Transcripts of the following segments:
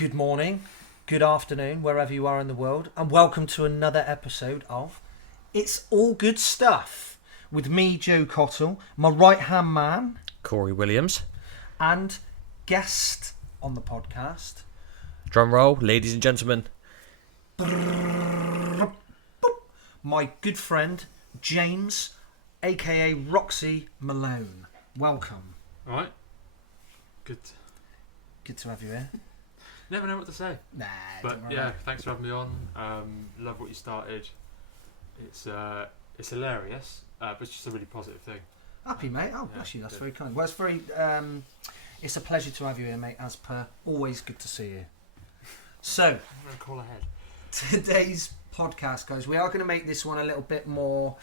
Good morning, good afternoon, wherever you are in the world, and welcome to another episode of It's All Good Stuff with me, Joe Cottle, my right-hand man, Corey Williams, and guest on the podcast. Drum roll, ladies and gentlemen. My good friend, James, aka Roxy Malone. Welcome. All right. Good. Good to have you here. Never know what to say. Nah, But don't worry. yeah, thanks for having me on. Love what you started. It's hilarious, but it's just a really positive thing. Happy, mate. Oh, Yeah, bless you. That's good. very kind. Well, it's very. It's a pleasure to have you here, mate. As per, always good to see you. So, I'm going to call ahead. today's podcast, guys, we are going to make this one a little bit more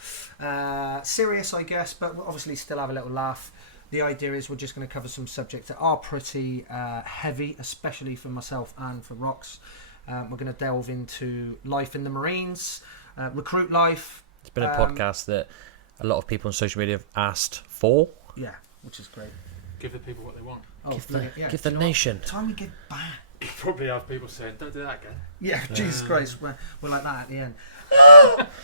serious, I guess, but we'll obviously still have a little laugh. The idea is we're just going to cover some subjects that are pretty heavy, especially for myself and for Rox. We're going to delve into life in the Marines, recruit life. It's been a podcast that a lot of people on social media have asked for. Yeah, which is great. Give the people what they want. Oh, Give brilliant. Yeah, give do the you know what? nation. Time we give back. You probably have people saying, "Don't do that again." Yeah, Jesus Christ, we're like that at the end.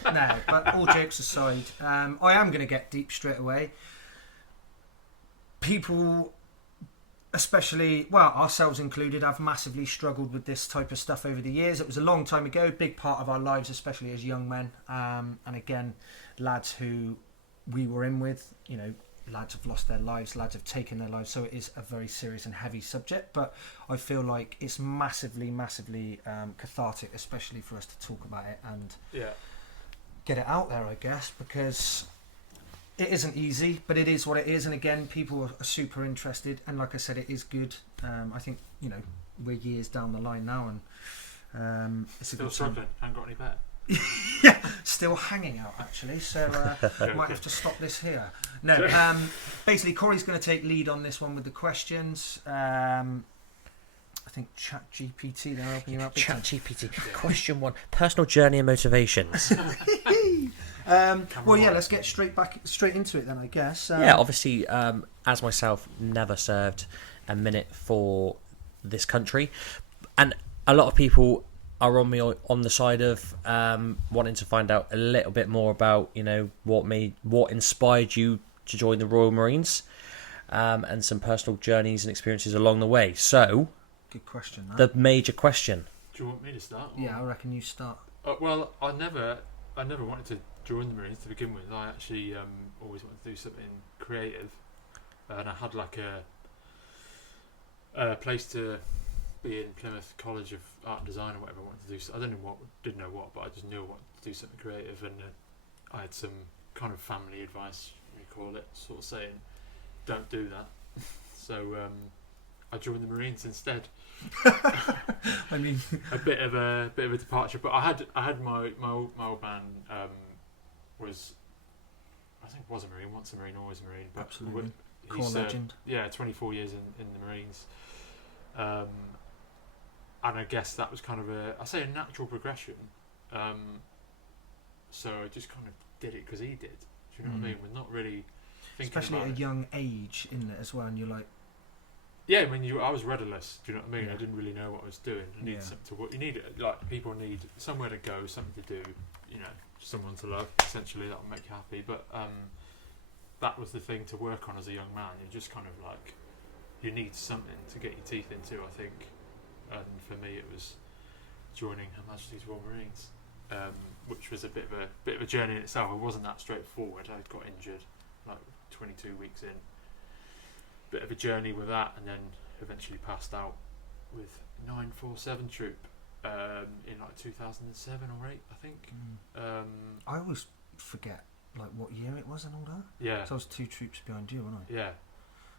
No, but all jokes aside, I am going to get deep straight away. People, especially, well, ourselves included, have massively struggled with this type of stuff over the years. It was a long time ago, big part of our lives, especially as young men. And again, lads who we were in with, you know, lads have lost their lives, lads have taken their lives. So it is a very serious and heavy subject. But I feel like it's massively, massively cathartic, especially for us to talk about it and Yeah. get it out there, I guess, because it isn't easy, but it is what it is. And again, people are super interested, and like I said, it is good. I think, you know, we're years down the line now, and it's a Still good time. struggling. Haven't got any better. Yeah, still hanging out actually, so might have to stop this here. No, basically Corey's going to take lead on this one with the questions. I think ChatGPT, they're helping you out big time. ChatGPT. Question 1. Personal journey and motivations. Well, yeah, let's get straight into it then, I guess. Yeah, obviously, as myself, never served a minute for this country. And a lot of people are on me on the side of wanting to find out a little bit more about, you know, what inspired you to join the Royal Marines, and some personal journeys and experiences along the way. So, good question. the major question. Do you want me to start? or- Yeah, I reckon you start. Well, I never wanted to join the Marines to begin with. I actually always wanted to do something creative, and I had like a place to be in Plymouth College of Art and Design or whatever I wanted to do. So I didn't know what, but I just knew I wanted to do something creative, and I had some kind of family advice, you call it, sort of saying, "Don't do that." So I joined the Marines instead. I mean, a bit of a departure, but I had my old man was a Marine, once a Marine, always a Marine. But absolutely. he Core served, legend. yeah, 24 years in the Marines, and I guess that was kind of a natural progression. So I just kind of did it because he did. Do you know what I mean? We're not really thinking Especially about at a it. young age, isn't it, as well? And you're like, Yeah, I mean, I was rudderless. Do you know what I mean? Yeah. I didn't really know what I was doing. I needed Yeah. something to. You need, like, people need somewhere to go, something to do. You know, someone to love. Essentially, that will make you happy. But that was the thing to work on as a young man. You just kind of like, you need something to get your teeth into, I think. And for me, it was joining Her Majesty's Royal Marines, which was a bit of a journey in itself. It wasn't that straightforward. I got injured, like 22 weeks in. Bit of a journey with that, and then eventually passed out with 947 troop in like 2007 or 8, I think. I always forget like what year it was and all that. Yeah, So I was 2 troops behind you, wasn't I? yeah.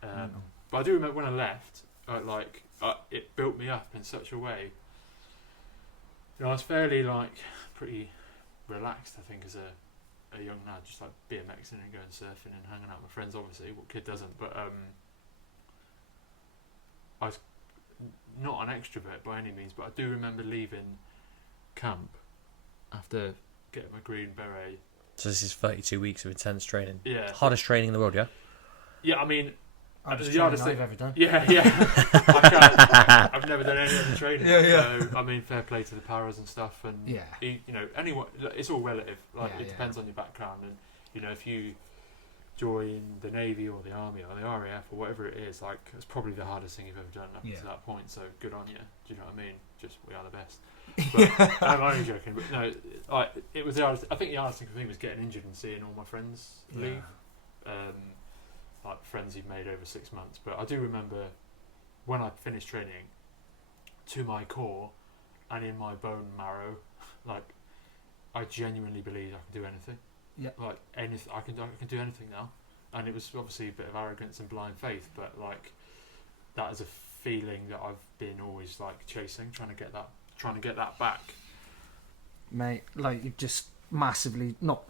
Mental. But I do remember when I left, it built me up in such a way. You know, I was fairly pretty relaxed, I think, as a young lad, just like BMXing and going surfing and hanging out with friends. Obviously, what kid doesn't? But I was not an extrovert by any means, but I do remember leaving camp after getting my green beret. So this is 32 weeks of intense training. Yeah. Hardest training in the world, yeah? Yeah, I mean, Hardest the hardest training thing I've ever done. Yeah. I've never done any other training. Yeah. So, I mean, fair play to the paras and stuff. And Yeah. you know, anyone, it's all relative. Like Yeah, it depends on your background, and you know, if you join the Navy or the Army or the RAF or whatever it is, like it's probably the hardest thing you've ever done up to that point. So good on you. Do you know what I mean? Just we are the best. But I'm only joking. But no, like it was the hardest. I think the hardest thing for me was getting injured and seeing all my friends leave. Like friends you've made over 6 months. But I do remember when I finished training, to my core and in my bone marrow, like I genuinely believe I can do anything. Yeah. Like anything, I can do anything now. And it was obviously a bit of arrogance and blind faith, but like that is a feeling that I've been always like chasing, trying to get that back. Mate, like you just massively not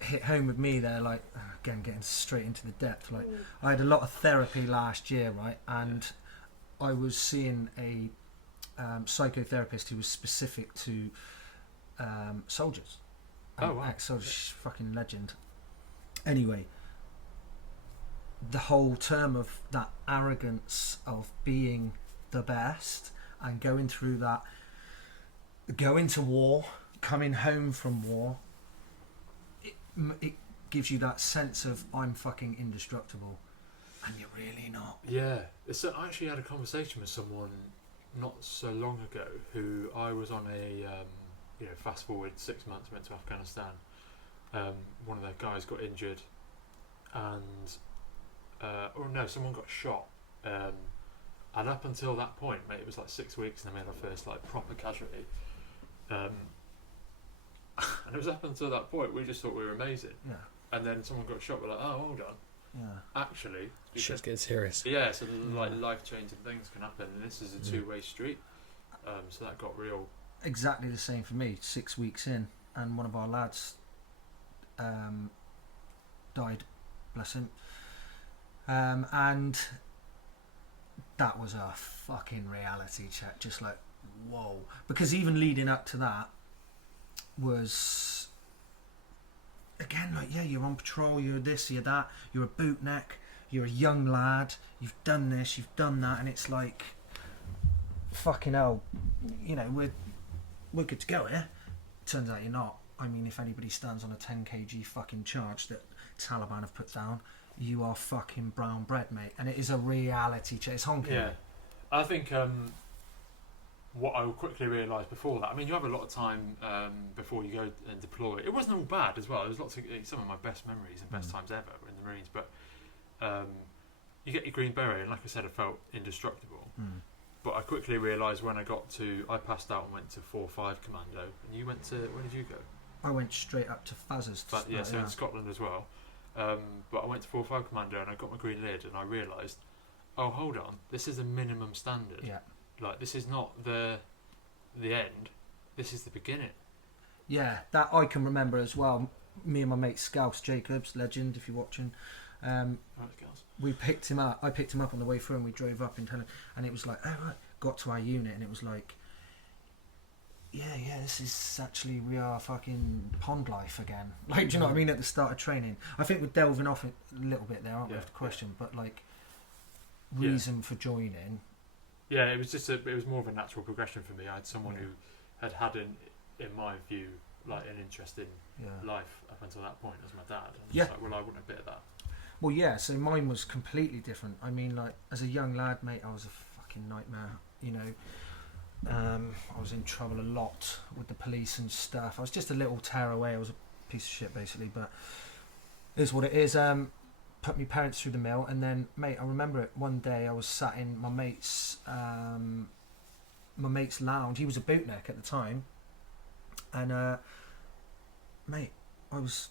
hit home with me there, like again getting straight into the depth. Like I had a lot of therapy last year, right, and I was seeing a psychotherapist who was specific to soldiers. Oh wow! Ex-soldiers, fucking legend. Anyway, the whole term of that arrogance of being the best and going through that, going to war, coming home from war, it gives you that sense of I'm fucking indestructible, and you're really not. Yeah, I actually had a conversation with someone not so long ago who I was on a fast forward 6 months, went to Afghanistan. One of their guys got injured, and someone got shot. And up until that point, mate, it was like 6 weeks, and then we had our first like proper casualty. And it was up until that point we just thought we were amazing. Yeah. And then someone got shot. We're like, oh, hold on. Yeah. Actually, Shit's getting serious. yeah. So like life-changing things can happen, and this is a two-way street. So that got real. Exactly the same for me. 6 weeks in, and one of our lads died, bless him. And that was a fucking reality check. Just like, whoa. Because even leading up to that was, again, like, yeah, you're on patrol, you're this, you're that, you're a bootneck, you're a young lad, you've done this, you've done that, and it's like, fucking hell, you know, we're good to go here. Turns out you're not. I mean, if anybody stands on a 10 kg fucking charge that Taliban have put down, you are fucking brown bread, mate. And it is a reality check. It's honking. Yeah, I think what I quickly realised before that, I mean, you have a lot of time before you go and deploy. It wasn't all bad as well. There was lots of some of my best memories and best times ever were in the Marines. But you get your green beret, and like I said, I felt indestructible. But I quickly realised when I passed out and went to 4-5 Commando. And you went to, where did you go? I went straight up to Faz's. But yeah, so in Scotland as well. But I went to 4-5 Commando and I got my green lid, and I realised, oh, hold on, this is a minimum standard. Yeah. Like, this is not the end, this is the beginning. Yeah, that I can remember as well. Me and my mate Scouse Jacobs, legend if you're watching. Right, girls. We picked him up. I picked him up on the way through, and we drove up in town. And it was like, oh right, got to our unit, and it was like, yeah, this is actually, we are fucking pond life again. Like, do you know what I mean? At the start of training, I think we're delving off a little bit there, aren't we? With the question, but like, reason for joining. Yeah, it was just it was more of a natural progression for me. I had someone who had in my view, like an interest in life up until that point as my dad. And I was like, well, I want a bit of that. Well, yeah, so mine was completely different. I mean, like, as a young lad, mate, I was a fucking nightmare, you know. I was in trouble a lot with the police and stuff. I was just a little tearaway. I was a piece of shit, basically, but it is what it is. Put my parents through the mill, and then, mate, I remember it one day I was sat in my mate's lounge. He was a bootneck at the time, and mate, I'm just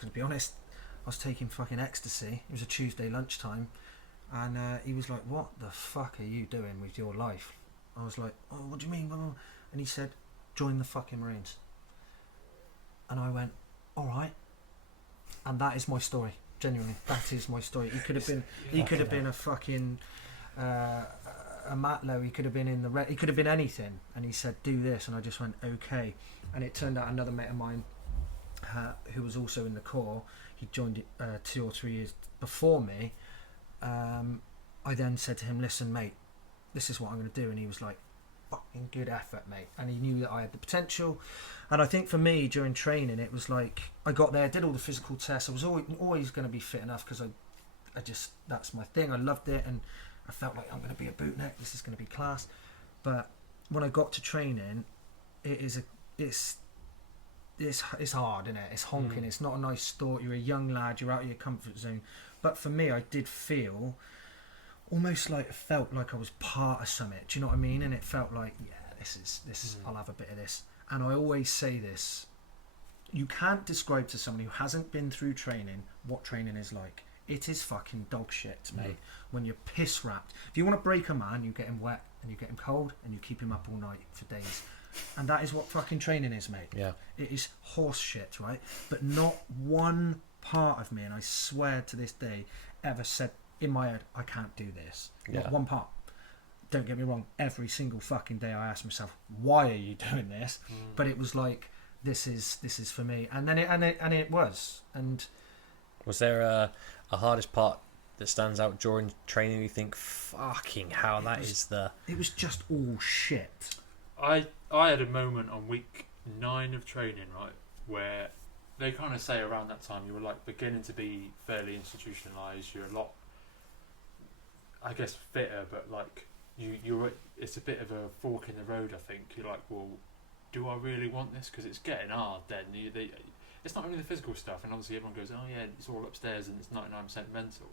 gonna be honest, I was taking fucking ecstasy. It was a Tuesday lunchtime, and he was like, what the fuck are you doing with your life? I was like, oh, what do you mean? And he said, join the fucking Marines. And I went, alright. And that is my story. Genuinely, that is my story. He could have been. He could have been a fucking a Matlow. He could have been in the. He could have been anything. And he said, "Do this," and I just went, "Okay." And it turned out another mate of mine, who was also in the Corps, he joined it 2 or 3 years before me, I then said to him, listen, mate, this is what I'm going to do. And he was like, fucking good effort, mate. And he knew that I had the potential. And I think for me, during training, it was like, I got there, did all the physical tests. I was always going to be fit enough because I just, that's my thing. I loved it. And I felt like I'm going to be a bootneck. This is going to be class. But when I got to training, it's hard, isn't it? It's honking. It's not a nice thought. You're a young lad. You're out of your comfort zone. But for me, I did feel almost like it felt like I was part of something. Do you know what I mean? And it felt like, yeah, this is. I'll have a bit of this. And I always say this: you can't describe to someone who hasn't been through training what training is like. It is fucking dog shit, mate. When you're piss wrapped. If you want to break a man, you get him wet and you get him cold and you keep him up all night for days. And that is what fucking training is, mate. Yeah. It is horse shit, right? But not one part of me, and I swear to this day, ever said in my head, I can't do this. Yeah. Not one part. Don't get me wrong, every single fucking day I ask myself, why are you doing this? But it was like, this is for me. And then it was. And was there a hardest part that stands out during training? You think, fucking hell, it was just all shit. I had a moment on week 9 of training, right, where they kind of say around that time you were like beginning to be fairly institutionalised. You're a lot, I guess, fitter, but like you're it's a bit of a fork in the road. I think you're like, well, do I really want this? Because it's getting hard. Then it's not only the physical stuff, and obviously everyone goes, oh yeah, it's all upstairs and it's 99% mental,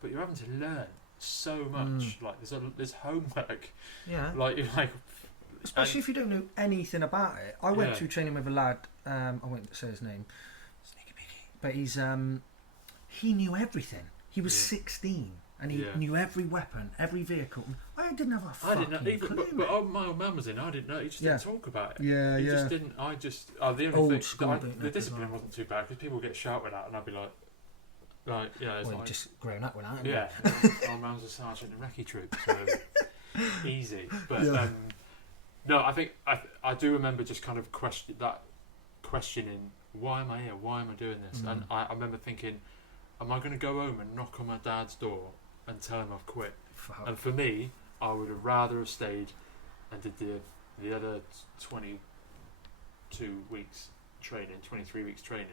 but you're having to learn so much. Like there's homework. Yeah. Like you're like. Especially if you don't know anything about it. I went through training with a lad, I won't say his name, but he knew everything. He was 16 and he knew every weapon, every vehicle. I didn't have a fucking clue. But my old man was in, I didn't know, he just didn't talk about it. Yeah, he just didn't, the only thing, the discipline wasn't too bad because people get shouted at and I'd be like, it's well, like, just grown up with that. Yeah, old man was a sergeant in recce troop, so easy. But no, I think I do remember just kind of questioning, why am I here? Why am I doing this? And I remember thinking, am I going to go home and knock on my dad's door and tell him I've quit? Fuck. And for me, I would have rather have stayed and did the other 22 weeks training, 23 weeks training,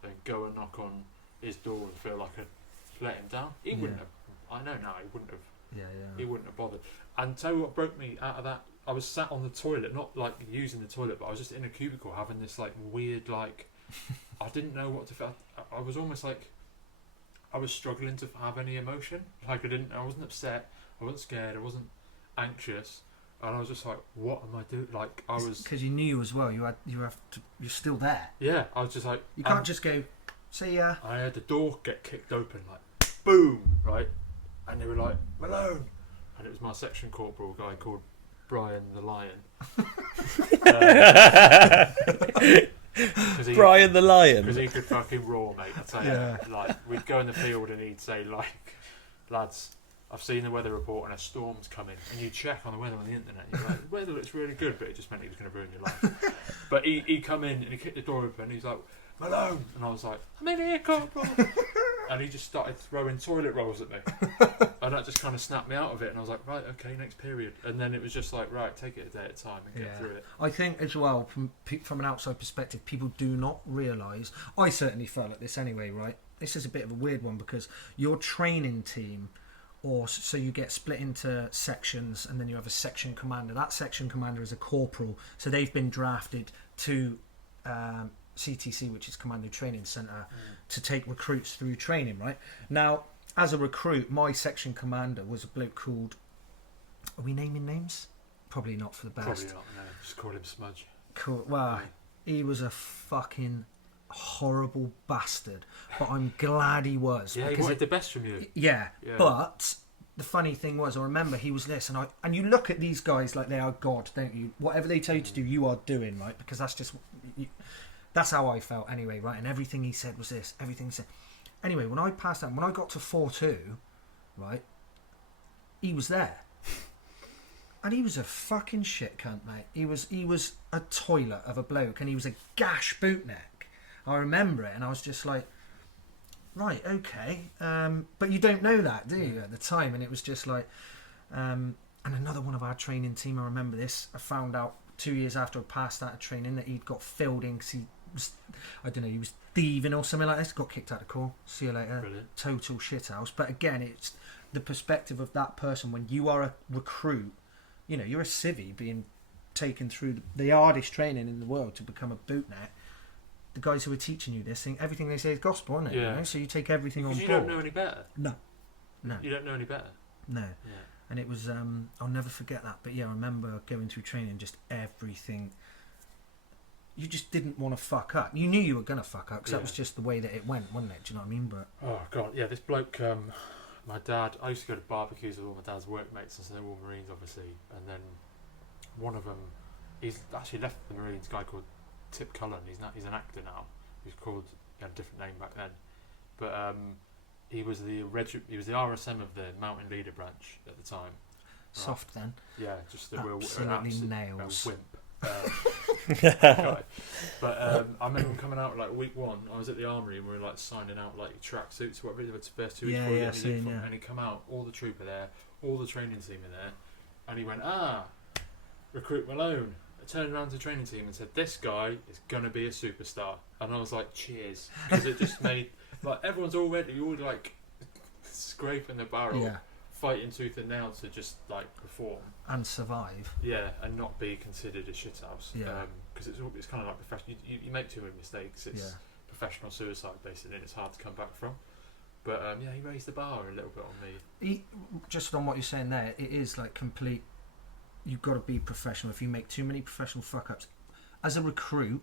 than go and knock on his door and feel like I let him down. He wouldn't have. I know now he wouldn't have. He wouldn't have bothered. And tell you what broke me out of that. I was sat on the toilet, not like using the toilet, but I was just in a cubicle having this like weird, like, I didn't know what to feel. I was almost like, I was struggling to have any emotion. Like I wasn't upset, I wasn't scared, I wasn't anxious, and I was just like, what am I doing? Like I was, because you knew as well. You're still there. Yeah, I was just like, you can't just go, see ya. I had the door get kicked open, like, boom, right, and they were like, Malone, and it was my section corporal guy called Brian the Lion. Brian the Lion. Because he could fucking roar, mate. I'd say, like, we'd go in the field and he'd say, like, lads, I've seen the weather report and a storm's coming. And you check on the weather on the internet. And you're like, the weather looks really good, but it just meant he was going to ruin your life. But he'd come in and he kicked the door open. And he's like, Malone. And I was like, I'm in here, corporal. And he just started throwing toilet rolls at me. And that just kind of snapped me out of it. And I was like, right, okay, next period. And then it was just like, right, take it a day at a time and get through it. I think as well, from an outside perspective, people do not realise, I certainly felt like this anyway, right? This is a bit of a weird one because your training team, so you get split into sections and then you have a section commander. That section commander is a corporal. So they've been drafted to CTC, which is Commando Training Centre, to take recruits through training, right? Now, as a recruit, my section commander was a bloke called... Are we naming names? Probably not for the best. Probably not, no. Just call him Smudge. Cool. Well, he was a fucking horrible bastard, but I'm glad he was. Yeah, he wanted the best from you. Yeah, but... The funny thing was, I remember he was this, and you look at these guys like they are God, don't you? Whatever they tell you to do, you are doing, right? Because that's just... That's how I felt anyway, right? And everything he said was this. Everything he said. Anyway, when I passed out, when I got to 4-2, right, he was there. And he was a fucking shit cunt, mate. He was a toilet of a bloke, and he was a gash bootneck. I remember it, and I was just like, right, okay. But you don't know that, do you, at the time? And it was just like, and another one of our training team, I remember this, I found out 2 years after I passed out of training that he'd got filled in because he was, I don't know, he was thieving or something like this, got kicked out of corps. See you later. Brilliant. Total shithouse. But again, it's the perspective of that person when you are a recruit, you know, you're a civvy being taken through the hardest training in the world to become a bootnet. The guys who are teaching you this think everything they say is gospel, isn't it? Yeah. You know? So you take everything on Because board. you don't know any better. No. You don't know any better. No. Yeah. And it was, I'll never forget that. But yeah, I remember going through training, just everything. You just didn't want to fuck up. You knew you were going to fuck up because that was just the way that it went, wasn't it? Do you know what I mean? But oh god, yeah. This bloke, my dad. I used to go to barbecues with all my dad's workmates, and so they were all Marines, obviously. And then one of them, he's actually left the Marines. A guy called Tip Cullen. He's an actor now. He had a different name back then, but he was the RSM of the Mountain Leader branch at the time. Right? soft then. Yeah, just a Absolutely real nails. wimp. Guy. But I remember him coming out like week 1. I was at the armory and we were like signing out like tracksuits, whatever. The first 2 weeks before we got the uniform, and he come out, all the trooper there, all the training team in there, and he went, recruit Malone. I turned around to the training team and said, this guy is gonna be a superstar, and I was like, cheers, because it just made like everyone's already like scraping the barrel. Fighting tooth and nail to just like perform and survive. Yeah, and not be considered a shithouse. Yeah. Because it's kind of like professional. You make too many mistakes. It's professional suicide basically, and it's hard to come back from. But he raised the bar a little bit on me. Just on what you're saying there, it is like complete. You've got to be professional. If you make too many professional fuck ups, as a recruit,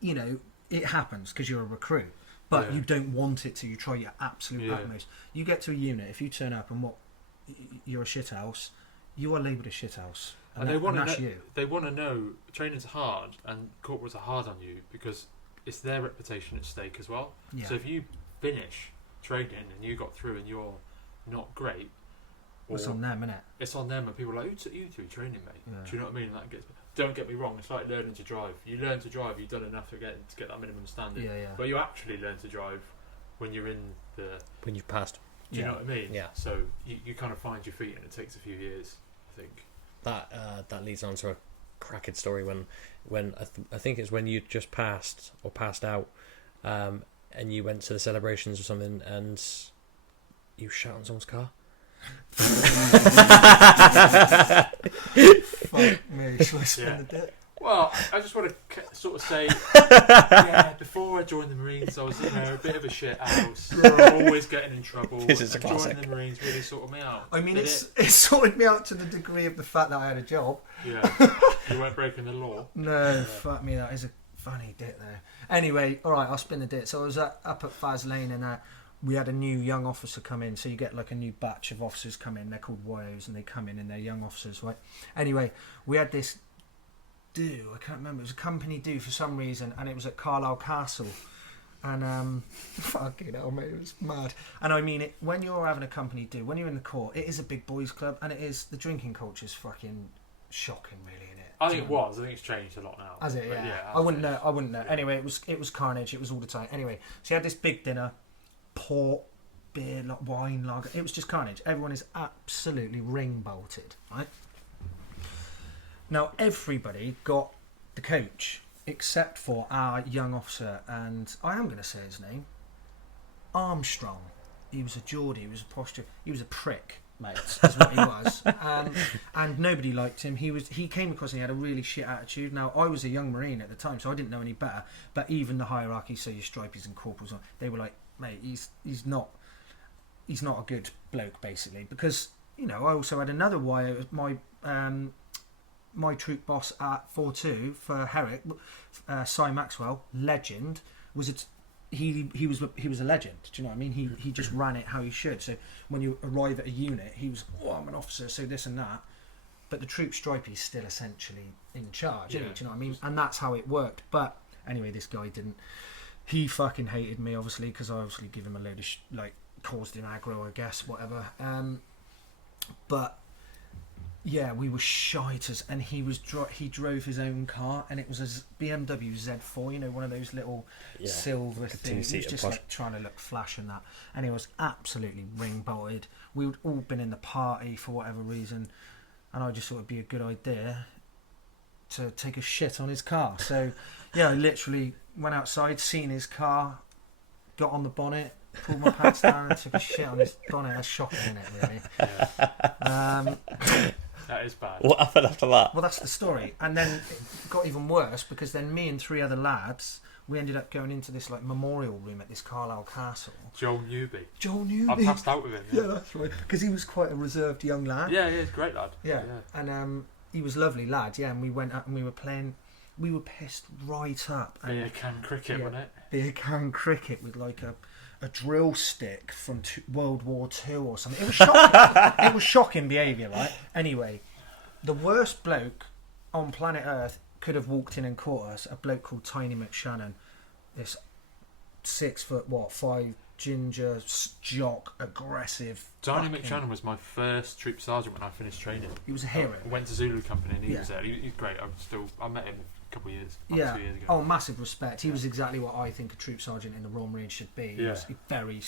you know it happens because you're a recruit. But you don't want it to. You try your absolute utmost. You get to a unit. If you turn up and you're a shithouse, you are labelled a shithouse. And they want to know. They want to know. Training's hard, and corporals are hard on you because it's their reputation at stake as well. Yeah. So if you finish training and you got through and you're not great, it's on them, isn't it? It's on them, and people are like, "Who took you through training, mate?" Yeah. Do you know what I mean? Don't get me wrong, it's like learning to drive. You learn to drive, you've done enough to get that minimum standard. But you actually learn to drive when you're in when you've passed. Do you know what I mean? Yeah. So you kind of find your feet, and it takes a few years, I think. That leads on to a cracking story when I think it's when you just passed or passed out, and you went to the celebrations or something, and you shot on someone's car. Fuck me, shall I spend the day? Well, I just want to sort of say, before I joined the Marines, I was a bit of a shit house, always getting in trouble. This is a classic. Joining the Marines really sorted me out. I mean, it sorted me out to the degree of the fact that I had a job. Yeah, you weren't breaking the law. No, fuck me, that is a funny dit there. Anyway, alright, I'll spin the dit. So I was up at Faz Lane and we had a new young officer come in, so you get like a new batch of officers come in. They're called YOs, and they come in and they're young officers, right? Anyway, we had this I can't remember, it was a company do for some reason, and it was at Carlisle Castle, and fucking hell mate, it was mad. And I mean it, when you're having a company do, when you're in the court, it is a big boys club, and the drinking culture is fucking shocking really, isn't it? I think it was. I think it's changed a lot now. Has it? Yeah. I wouldn't know. Anyway, it was carnage. It was all the time. Anyway, so you had this big dinner, port, beer, wine, lager. It was just carnage. Everyone is absolutely ring bolted, right? Now everybody got the coach except for our young officer, and I am going to say his name, Armstrong. He was a Geordie. He was a posture. He was a prick, mate. Is what he was. And nobody liked him. He came across and he had a really shit attitude. Now I was a young Marine at the time, so I didn't know any better. But even the hierarchy, so your stripies and corporals, they were like, mate, he's not a good bloke, basically. Because I also had another YO, my troop boss at 4-2 for Herrick, Cy Maxwell, legend, he was a legend. Do you know what I mean? He just ran it how he should. So when you arrive at a unit, he was, I'm an officer, so this and that. But the troop stripey's still essentially in charge, isn't it? Do you know what I mean? And that's how it worked. But anyway, this guy didn't. He fucking hated me, obviously, because I obviously give him a load of caused him aggro, I guess, whatever. But Yeah, we were shiters, and he drove his own car, and it was a BMW Z4, you know, one of those little silver things. He was just like trying to look flash and that, and he was absolutely ring bolted. We'd all been in the party for whatever reason, and I just thought it'd be a good idea to take a shit on his car. So, yeah, I literally went outside, seen his car, got on the bonnet, pulled my pants down, and took a shit on his bonnet. That's shocking, isn't it? Really. That is bad. What happened after that? Well, that's the story. And then it got even worse because then me and 3 other lads, we ended up going into this like memorial room at this Carlisle castle. Joel Newby. I passed out with him. Yeah, that's right. Because he was quite a reserved young lad. Yeah, he's a great lad. Yeah. And he was a lovely lad. Yeah, and we went up and we were playing. We were pissed right up. Beer can cricket, wasn't it? Beer can cricket with like a drill stick from World War II or something. It was shocking. It was shocking behaviour, right? Anyway, the worst bloke on planet Earth could have walked in and caught us. A bloke called Tiny McShannon, this 6'5" ginger jock, aggressive. Tiny McShannon was my first troop sergeant when I finished training. He was a hero. I went to Zulu Company and he was there. He's great. I met him a couple of years, 2 years ago. Oh, massive respect. He was exactly what I think a troop sergeant in the Royal Marines should be. He was very,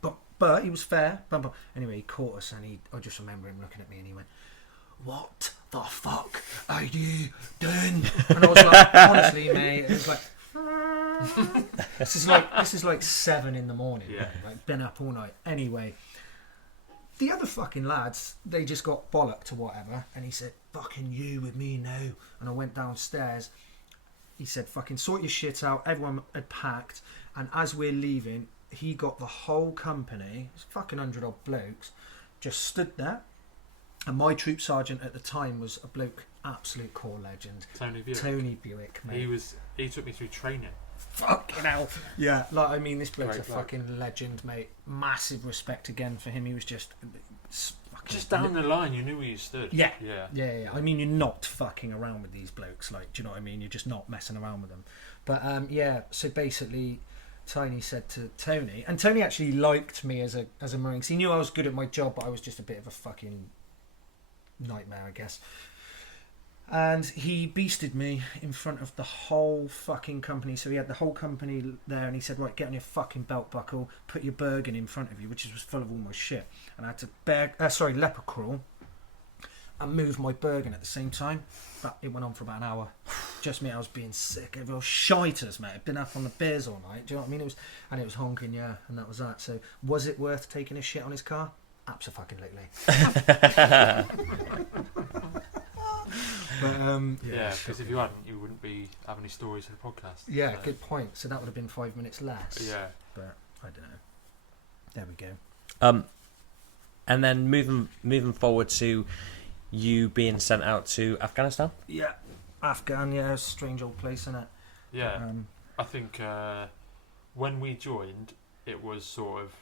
but he was fair. Anyway, he caught us and I just remember him looking at me and he went, "What the fuck are you doing?" And I was like, honestly, mate, it was like, this is like 7 a.m. Yeah. Like, been up all night. Anyway, the other fucking lads, they just got bollocked or whatever, and he said, "Fucking you with me now." And I went downstairs. He said, "Fucking sort your shit out." Everyone had packed, and as we're leaving, he got the whole company, fucking 100 odd blokes, just stood there. And my troop sergeant at the time was a bloke, absolute core legend, Tony Buick, mate. He took me through training. Fucking hell. Yeah, like, I mean, this bloke's Great a bloke. fucking legend, mate. Massive respect again for him. He was just fucking... Just down the line, you knew where you stood. Yeah. I mean, you're not fucking around with these blokes. Like, do you know what I mean? You're just not messing around with them. But, so basically, Tiny said to Tony, and Tony actually liked me as a Marine, 'cause he knew I was good at my job, but I was just a bit of a fucking nightmare, I guess. And he beasted me in front of the whole fucking company. So he had the whole company there, and he said, "Right, get on your fucking belt buckle, put your Bergen in front of you," which was full of all my shit. And I had to leopard crawl and move my Bergen at the same time. But it went on for about an hour. Just me, I was being sick. It was shiters, mate. I'd been up on the beers all night. Do you know what I mean? It was honking, yeah, and that was that. So was it worth taking a shit on his car? Abso-fucking-lutely. Because if you hadn't, you wouldn't be having any stories for the podcast. Yeah, good point. So that would have been 5 minutes less. Yeah. But I don't know. There we go. And then moving forward to you being sent out to Afghanistan. Yeah, Afghan. Yeah, strange old place, isn't it? Yeah. I think when we joined, it was sort of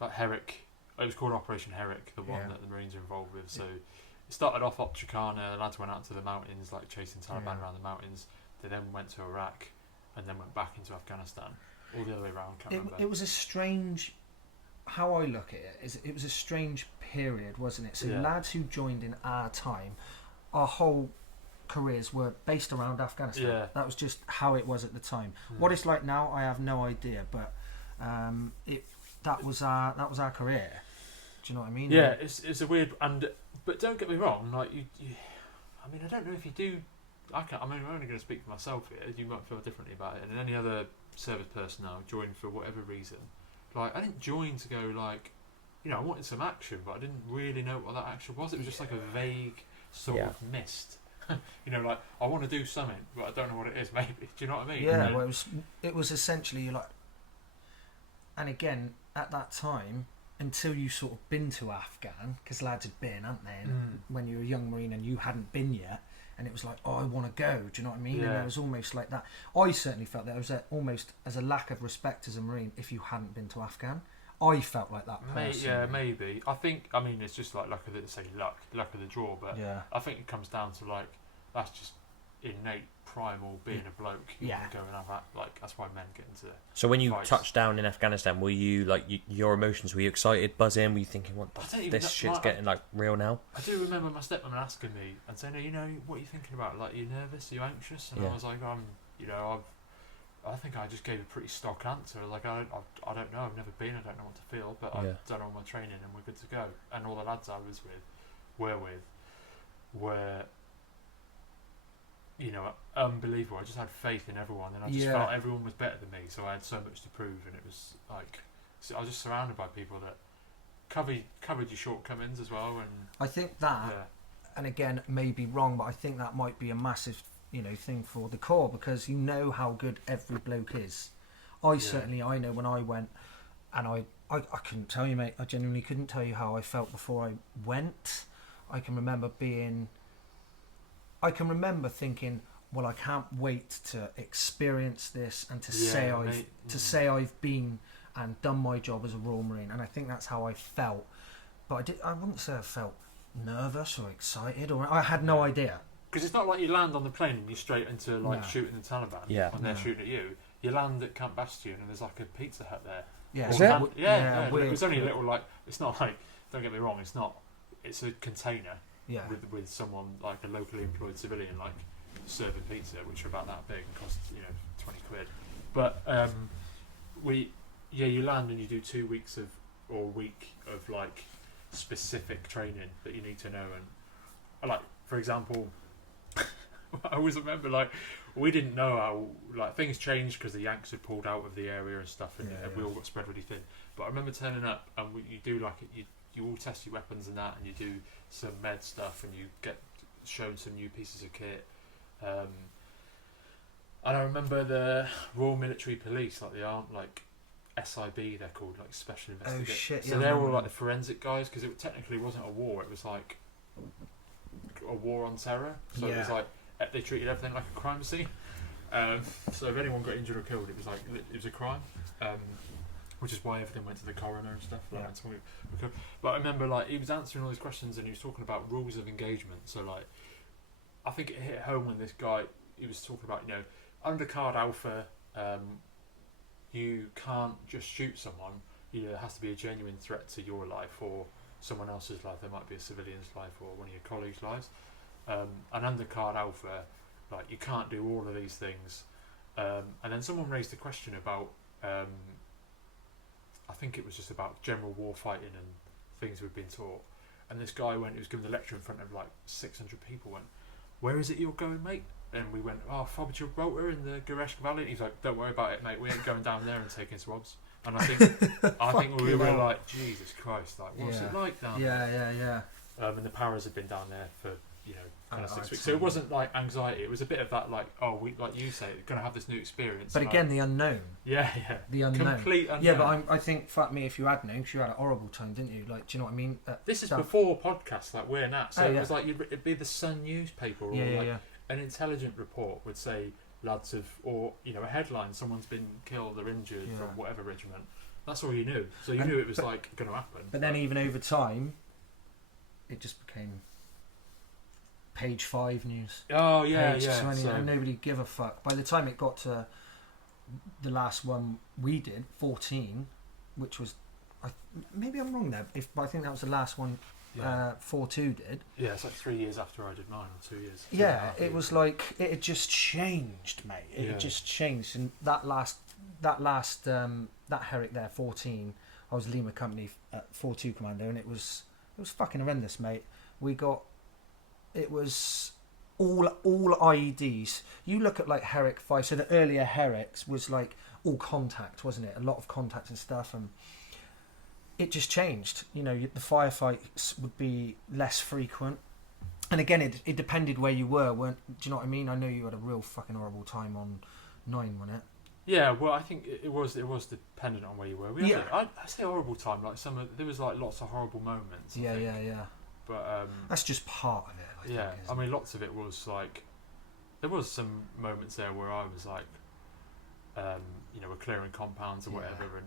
like Herrick. It was called Operation Herrick, the one that the Marines are involved with. So it started off up Trikana. The lads went out to the mountains, like chasing Taliban around the mountains. They then went to Iraq, and then went back into Afghanistan. All the other way around. Can't remember. It was a strange. How I look at it is, it was a strange period, wasn't it? So lads who joined in our time, our whole careers were based around Afghanistan. Yeah. That was just how it was at the time. What it's like now, I have no idea. But that was our career. Do you know what I mean? Yeah, it's a weird but don't get me wrong. Like you, I mean, I don't know if you do. I'm only going to speak for myself here. You might feel differently about it. And any other service personnel joined for whatever reason. Like, I didn't join to go like, I wanted some action, but I didn't really know what that action was. It was just like a vague sort of mist. Like, I want to do something, but I don't know what it is. Maybe, do you know what I mean? Yeah. Well, it was essentially like, and again at that time, until you sort of been to Afghan, because lads had been, hadn't they? And when you were a young Marine and you hadn't been yet, and it was like, oh, I want to go. Do you know what I mean? Yeah. And it was almost like that. I certainly felt that it was almost as a lack of respect as a Marine if you hadn't been to Afghan. I felt like that personally. Yeah, maybe. I think. I mean, it's just like luck of the draw. But I think it comes down to like that's just innate primal being a bloke. You Yeah. want to go and have that. Like that's why men get into. So when you fights. touched down in Afghanistan, were you like your emotions? Were you excited, buzzing? Were you thinking, "What I don't even this know- shit's like, getting like real now"? I do remember my stepmom asking me and saying, you know, what are you thinking about? Like, are you nervous? Are you anxious? And Yeah. I was like, I think I just gave a pretty stock answer. Like, I don't know. I've never been. I don't know what to feel, but Yeah. I've done all my training and we're good to go. And all the lads I was with, were, you know, unbelievable. I just had faith in everyone, and I just felt everyone was better than me. So I had so much to prove, and it was like, I was just surrounded by people that covered your shortcomings as well. And I think that, and again, may be wrong, but I think that might be a massive, thing for the Corps, because you know how good every bloke is. Certainly, I know when I went, and I couldn't tell you, mate. I genuinely couldn't tell you how I felt before I went. I can remember thinking, well, I can't wait to experience this and to say I've been and done my job as a Royal Marine. And I think that's how I felt. But I wouldn't say I felt nervous or excited, or I had no idea. Because it's not like you land on the plane and you're straight into shooting the Taliban when they're shooting at you. You land at Camp Bastion and there's like a Pizza Hut there. Yeah, is it? Yeah. It was only a little, like, it's not like, don't get me wrong, it's not. It's a container with someone like a locally employed civilian like serving pizza, which are about that big and cost 20 quid. But you land and you do 2 weeks or a week of like specific training that you need to know. And like, for example, I always remember, like, we didn't know how, like, things changed because the Yanks had pulled out of the area and stuff, and we all got spread really thin. But I remember turning up, and you do like it. You all test your weapons and that, and you do some med stuff, and you get shown some new pieces of kit. And I remember the Royal Military Police, like like SIB, they're called, like Special Investigators. Oh shit! So they're all like the forensic guys, because it technically wasn't a war; it was like a war on terror. So it was like they treated everything like a crime scene. So if anyone got injured or killed, it was a crime. Which is why everything went to the coroner and stuff. But I remember, like, he was answering all these questions and he was talking about rules of engagement. So, like, I think it hit home when this guy, he was talking about, undercard alpha, you can't just shoot someone. There has to be a genuine threat to your life or someone else's life. There might be a civilian's life or one of your colleagues' lives. And undercard alpha, like, you can't do all of these things. And then someone raised a question about, I think it was just about general war fighting and things we've been taught. And this guy he was giving the lecture in front of like 600 people, went, "Where is it you're going, mate?" And we went, "Fob Gibraltar in the Gereshk Valley." And he's like, "Don't worry about it, mate. We ain't going down there and taking swabs." And I think we were like, Jesus Christ, like, what's it like down there? Yeah. And the Paras had been down there for, kind of 6 weeks. So it wasn't like anxiety. It was a bit of that, like, we, like you say, going to have this new experience. But again, the unknown. Yeah. The unknown. Complete unknown. Yeah, but I think, fuck me, if you had known, because you had a horrible time, didn't you? Like, do you know what I mean? This is before podcasts like we're now. So it was like, it'd be the Sun newspaper or an intelligent report would say, lads have, or, a headline, someone's been killed or injured from whatever regiment. That's all you knew. So you knew it was, like, going to happen. But then even over time, it just became page 5 news. Oh, yeah, page 20, so and nobody give a fuck. By the time it got to the last one we did, 14, which was, maybe I'm wrong there, but I think that was the last one 4-2 did. Yeah, it's like 3 years after I did mine, or 2 years. Yeah, it was like, it had just changed, mate. It had just changed. And that Herrick there, 14, I was Lima Company 4-2 Commando, and it was fucking horrendous, mate. It was all IEDs. You look at like Herrick 5, so the earlier Herricks was like all contact, wasn't it? A lot of contact and stuff, and it just changed. The firefights would be less frequent. And again, it depended where you were. Do you know what I mean? I know you had a real fucking horrible time on 9, wasn't it? Yeah, well, I think it was dependent on where you were. I say horrible time, like there was like lots of horrible moments. Yeah. But that's just part of it. I mean, lots of it was like, there was some moments there where I was like, we're clearing compounds or whatever, and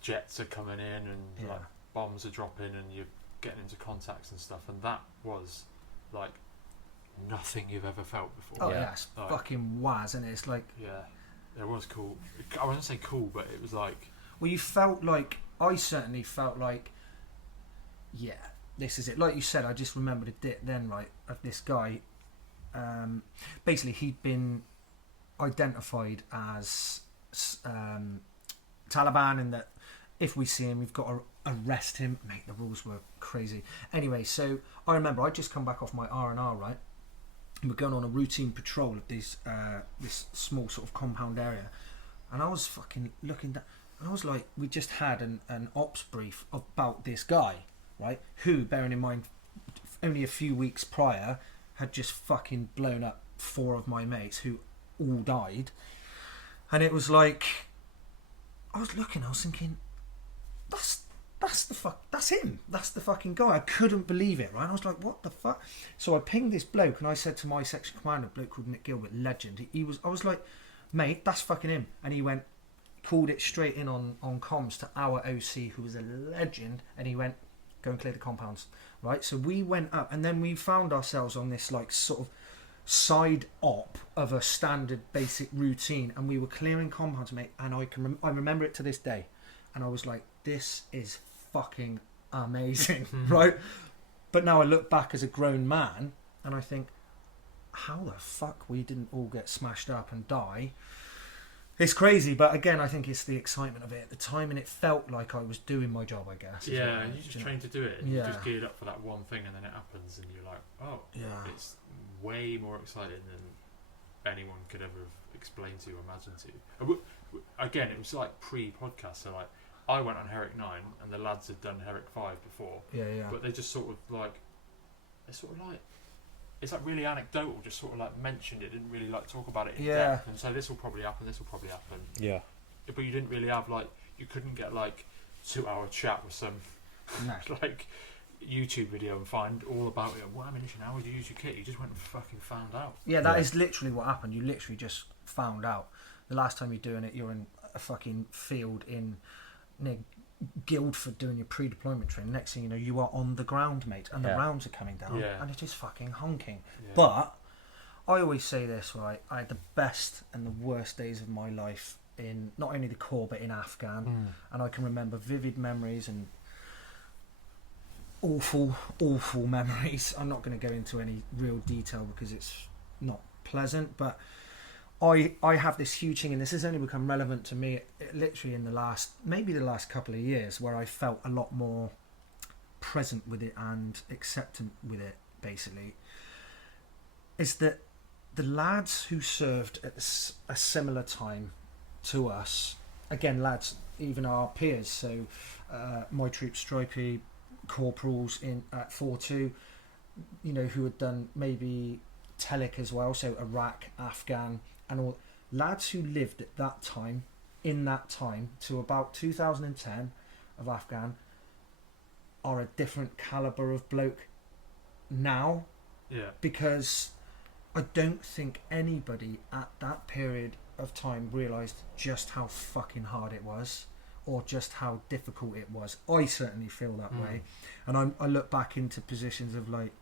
jets are coming in and like bombs are dropping and you're getting into contacts and stuff, and that was like nothing you've ever felt before. Oh Yeah. yeah, it's Like- fucking was, and it's like, Yeah, it was cool. I wouldn't say cool, but it was like, well, you felt like, I certainly felt like, yeah, this is it. Like you said, I just remembered a bit then, right, of this guy. Basically, he'd been identified as Taliban, and that if we see him, we've got to arrest him. Mate, the rules were crazy. Anyway, so I remember I'd just come back off my R&R, right? And we're going on a routine patrol of this small sort of compound area, and I was fucking looking down, and I was like, we just had an ops brief about this guy, right? Who, bearing in mind, only a few weeks prior, had just fucking blown up 4 of my mates who all died. And it was like, I was looking, I was thinking, that's him. That's the fucking guy. I couldn't believe it, right? I was like, what the fuck? So I pinged this bloke, and I said to my section commander, a bloke called Nick Gilbert, legend. I was like, mate, that's fucking him. And he went, called it straight in on comms to our OC, who was a legend, and he went, go and clear the compounds, right? So we went up, and then we found ourselves on this like sort of side op of a standard basic routine, and we were clearing compounds, mate. And I remember it to this day, and I was like, this is fucking amazing, right? But now I look back as a grown man, and I think, how the fuck we didn't all get smashed up and die? It's crazy, but again, I think it's the excitement of it at the time, and it felt like I was doing my job, I guess. yeah, and you just trained to do it, and Yeah. you just geared up for that one thing, and then it happens, and you're like, oh, Yeah. it's way more exciting than anyone could ever have explained to you or imagined to you. Again, it was like pre-podcast, so like, I went on Herrick 9, and the lads had done Herrick 5 before, Yeah. but they just sort of like, it's like really anecdotal, just sort of like mentioned it, didn't really like talk about it in Yeah. depth, and so this will probably happen, Yeah. but you didn't really have like, you couldn't get like 2-hour chat with some No. like YouTube video and find all about it. What ammunition? How would you use your kit? You just went and fucking found out. Yeah, that Yeah. is literally what happened. You literally just found out. The last time you're doing it, you're in a fucking field near Guildford doing your pre-deployment training. Next thing you know, you are on the ground, mate, and the Yeah. rounds are coming down, Yeah. and it is fucking honking. Yeah. But I always say this, right? I had the best and the worst days of my life in not only the Corps but in Afghan, and I can remember vivid memories and awful memories. I'm not going to go into any real detail because it's not pleasant, but I have this huge thing, and this has only become relevant to me literally in the last couple of years, where I felt a lot more present with it and acceptant with it, basically, is that the lads who served at a similar time to us, again, lads, even our peers, so my troop stripey corporals in at 4-2, you know, who had done maybe Telic as well, so Iraq, Afghan, and all lads who lived at that time, in that time to about 2010 of Afghan, are a different caliber of bloke now, Yeah. because I don't think anybody at that period of time realised just how fucking hard it was, or just how difficult it was. I certainly feel that way, and I look back into positions of like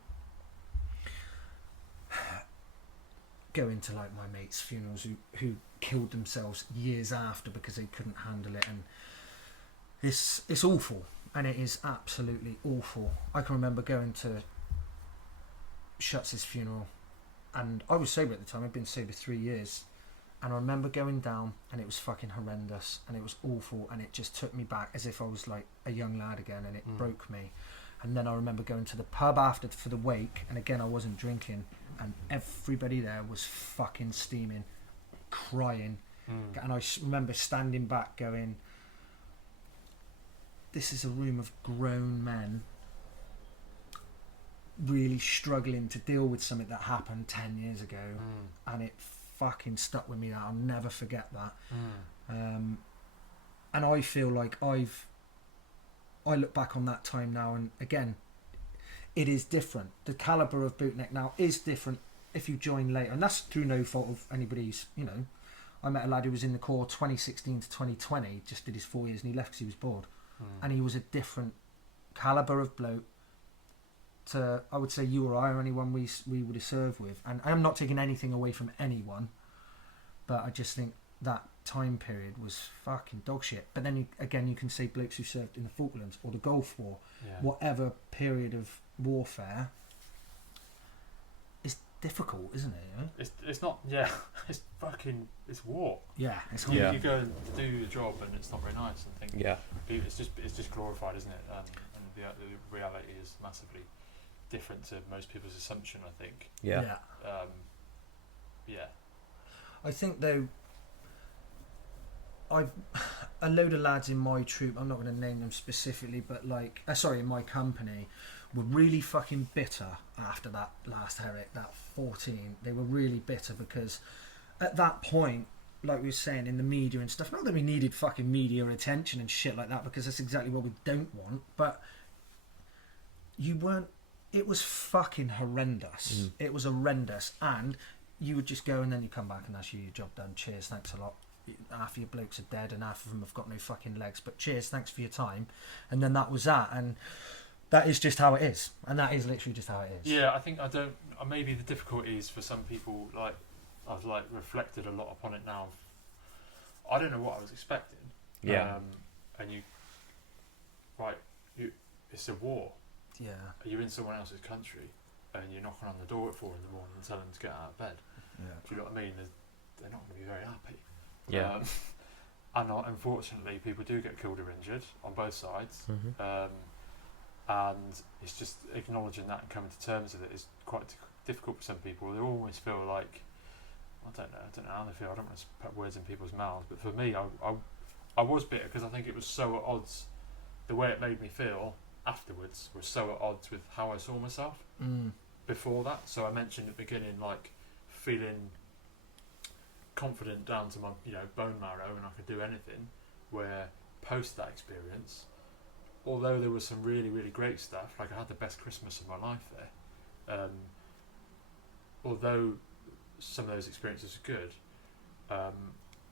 going to like my mates' funerals who killed themselves years after because they couldn't handle it, and it's awful, and it is absolutely awful. I can remember going to Schutz's funeral, and I was sober at the time. I'd been sober 3 years, and I remember going down, and it was fucking horrendous, and it was awful, and it just took me back as if I was like a young lad again, and it broke me. And then I remember going to the pub after for the wake, and again I wasn't drinking, and everybody there was fucking steaming, crying, and I remember standing back going, this is a room of grown men really struggling to deal with something that happened 10 years ago, and it fucking stuck with me. That I'll never forget that. And I feel like I look back on that time now, and again, it is different. The caliber of bootneck now is different if you join later, and that's through no fault of anybody's. You know, I met a lad who was in the Corps 2016 to 2020, just did his 4 years, and he left because he was bored, and he was a different caliber of bloke, to, I would say you or I or anyone we would have served with, and I'm not taking anything away from anyone, but I just think that time period was fucking dog shit. But then again, you can say blokes who served in the Falklands or the Gulf War, whatever period of warfare. It's difficult, isn't it? You know? It's not. Yeah, it's war. Yeah, it's You, hard. you go and do the job, and it's not very nice. And think it's just glorified, isn't it? And the reality is massively different to most people's assumption, I think. Yeah. I think though, I've a load of lads in my troop. I'm not going to name them specifically, but like, in my company, were really fucking bitter after that last Herrick, that 14. They were really bitter because at that point, like we were saying in the media and stuff, not that we needed fucking media attention and shit like that, because that's exactly what we don't want, but it was fucking horrendous. It was horrendous, and you would just go and then you come back and that's your job done. Cheers, thanks a lot. Half of your blokes are dead and half of them have got no fucking legs, but cheers, thanks for your time. And then that was that, and that is just how it is, and that is literally just how it is. Yeah, I think maybe the difficulties for some people, like I've like reflected a lot upon it now. I don't know what I was expecting. Yeah. And it's a war. Yeah. You're in someone else's country and you're knocking on the door at 4 in the morning and telling them to get out of bed. Yeah. Do you know what I mean? They're not going to be very happy. Yeah. And unfortunately, people do get killed or injured on both sides. Mm-hmm. And it's just acknowledging that and coming to terms with it is quite difficult for some people. They always feel like, I don't know how they feel. I don't want to put words in people's mouths, but for me, I was bitter because I think it was so at odds. The way it made me feel afterwards was so at odds with how I saw myself before that. So I mentioned at the beginning, like feeling confident down to my bone marrow and I could do anything. Where post that experience, although there was some really, really great stuff, like I had the best Christmas of my life there, although some of those experiences are good,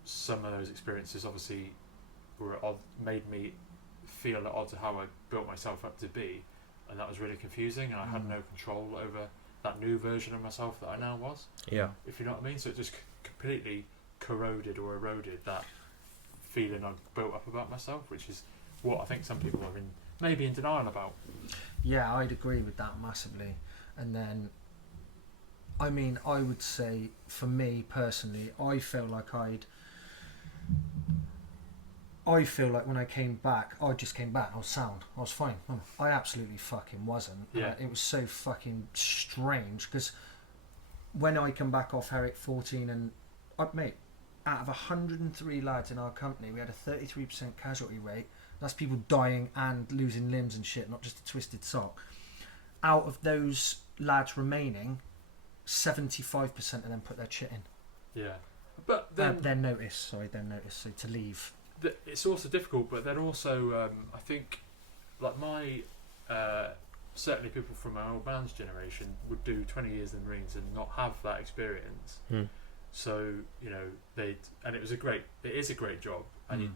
some of those experiences obviously made me feel at odds of how I built myself up to be, and that was really confusing, and I had no control over that new version of myself that I now was. Yeah. If you know what I mean? So it just completely corroded or eroded that feeling I built up about myself, which is what I think some people are maybe in denial about. Yeah, I'd agree with that massively. And then, I mean, I would say for me personally, I feel like when I came back, I just came back, I was sound, I was fine. I absolutely fucking wasn't. Yeah. It was so fucking strange because when I come back off Herrick 14 and, mate, out of 103 lads in our company, we had a 33% casualty rate. That's people dying and losing limbs and shit, not just a twisted sock. Out of those lads remaining, 75% of them put their shit in. Yeah. But then... Their notice, so to leave. It's also difficult, but then also, I think, like certainly people from my old man's generation would do 20 years in the Marines and not have that experience. So, it is a great job, and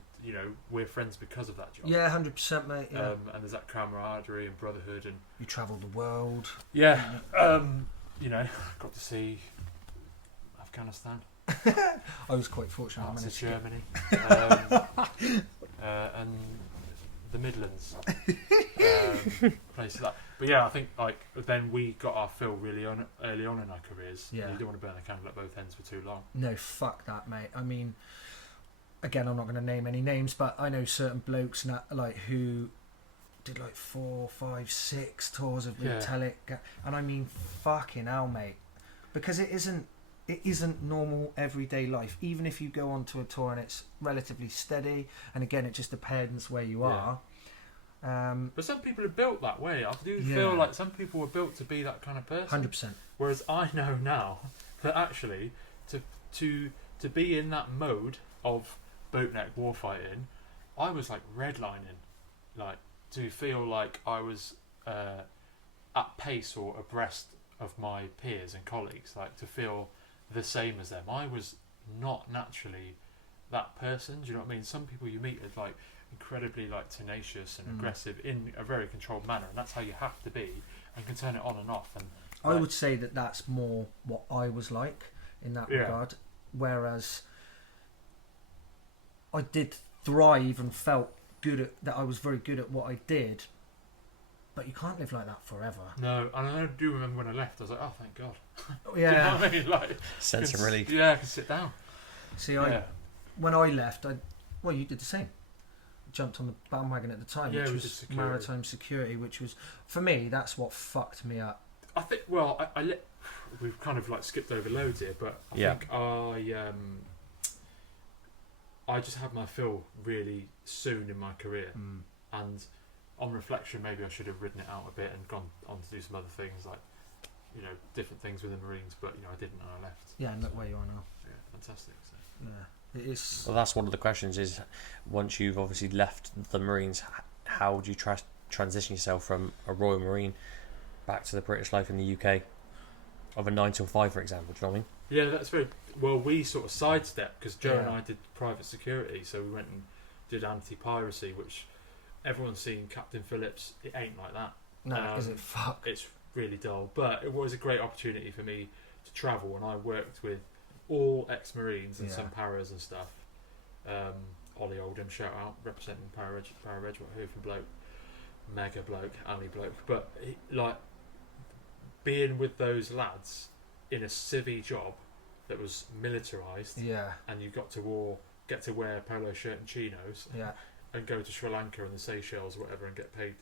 we're friends because of that job. Yeah, 100%, mate. Yeah. And there's that camaraderie and brotherhood, and you travel the world. Yeah. Got to see Afghanistan. I was quite fortunate. Parts of Germany, and the Midlands, places like. But yeah, I think then we got our fill really early on in our careers. Yeah. You don't want to burn the candle at both ends for too long. No, fuck that, mate. I mean, again, I'm not going to name any names, but I know certain blokes who did 4, 5, 6 tours of Metallic, and I mean, fucking hell, mate, because it isn't normal everyday life. Even if you go onto a tour and it's relatively steady, and again, it just depends where you are. But some people are built that way. I do feel like some people were built to be that kind of person. 100%. Whereas I know now that actually to be in that mode of boatneck warfighting, I was redlining, to feel like I was at pace or abreast of my peers and colleagues, to feel the same as them. I was not naturally that person. Do you know what I mean? Some people you meet are incredibly tenacious and aggressive in a very controlled manner, and that's how you have to be. and can turn it on and off. And I would say that that's more what I was like in that regard. Whereas I did thrive and felt that I was very good at what I did. But you can't live like that forever. No, and I do remember when I left, I was like, oh, thank God. Yeah. Do you know what I mean? Like, Sense of relief. Yeah, I can sit down. See, when I left, well, you did the same. Jumped on the bandwagon at the time, which was maritime security, which was, for me, that's what fucked me up. I think, well, we've kind of like skipped over loads here, but I think I just had my fill really soon in my career, and on reflection, maybe I should have ridden it out a bit and gone on to do some other things, like, you know, different things with the Marines, but, you know, I didn't and I left. Yeah, and look where you are now. Yeah, fantastic. So. Yeah, it is. Well, that's one of the questions is, once you've obviously left the Marines, how would you transition yourself from a Royal Marine back to the British life in the UK of a 9 till 5, for example? Do you know what I mean? Yeah, that's very well. We sort of sidestepped because Joe and I did private security, so we went and did anti-piracy, which everyone's seen Captain Phillips. It ain't like that. No, is it? Fuck. It's really dull, but it was a great opportunity for me to travel, and I worked with all ex-Marines and some paras and stuff. Ollie Oldham, shout out, representing Para Reg, Hoover bloke, mega bloke, alley bloke. But like being with those lads in a civvy job that was militarised, and you got to get to wear polo shirt and chinos, and go to Sri Lanka and the Seychelles or whatever and get paid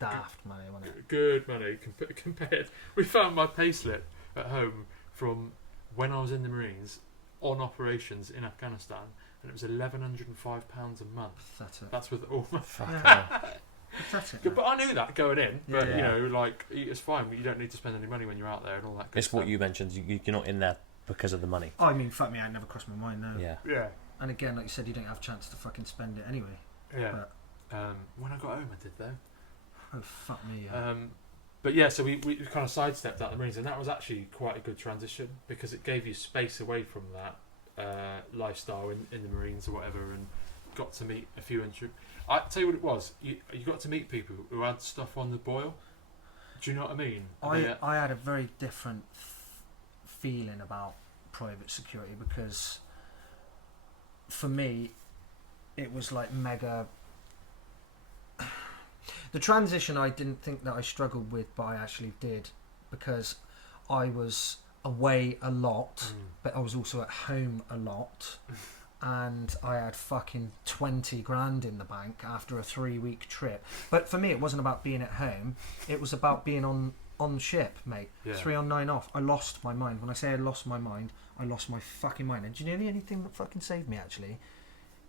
daft money, wasn't it? Good money compared. We found my payslip at home from when I was in the Marines on operations in Afghanistan, and it was £1,105 a month. Pathetic. That's with all my. Pathetic. But I knew that going in. But you know, like, it's fine. You don't need to spend any money when you're out there and all that. Good it's stuff. what you mentioned. You're not in there because of the money. I mean, fuck me, I never crossed my mind. No. Yeah. And again, like you said, you don't have a chance to fucking spend it anyway. Yeah. When I got home, I did though. Oh fuck me. But yeah, so we kind of sidestepped out the Marines, and that was actually quite a good transition because it gave you space away from that lifestyle in the Marines or whatever, and got to meet a few. I tell you what it was. You got to meet people who had stuff on the boil. Do you know what I mean? I had a very different feeling about private security because for me, it was like mega. The transition I didn't think that I struggled with, but I actually did because I was away a lot, but I was also at home a lot, and I had fucking 20 grand in the bank after a 3-week trip. But for me, it wasn't about being at home; it was about being on ship, mate. 3 on 9 off. I lost my mind. When I say I lost my mind, I lost my fucking mind. And do you know the only thing that fucking saved me actually?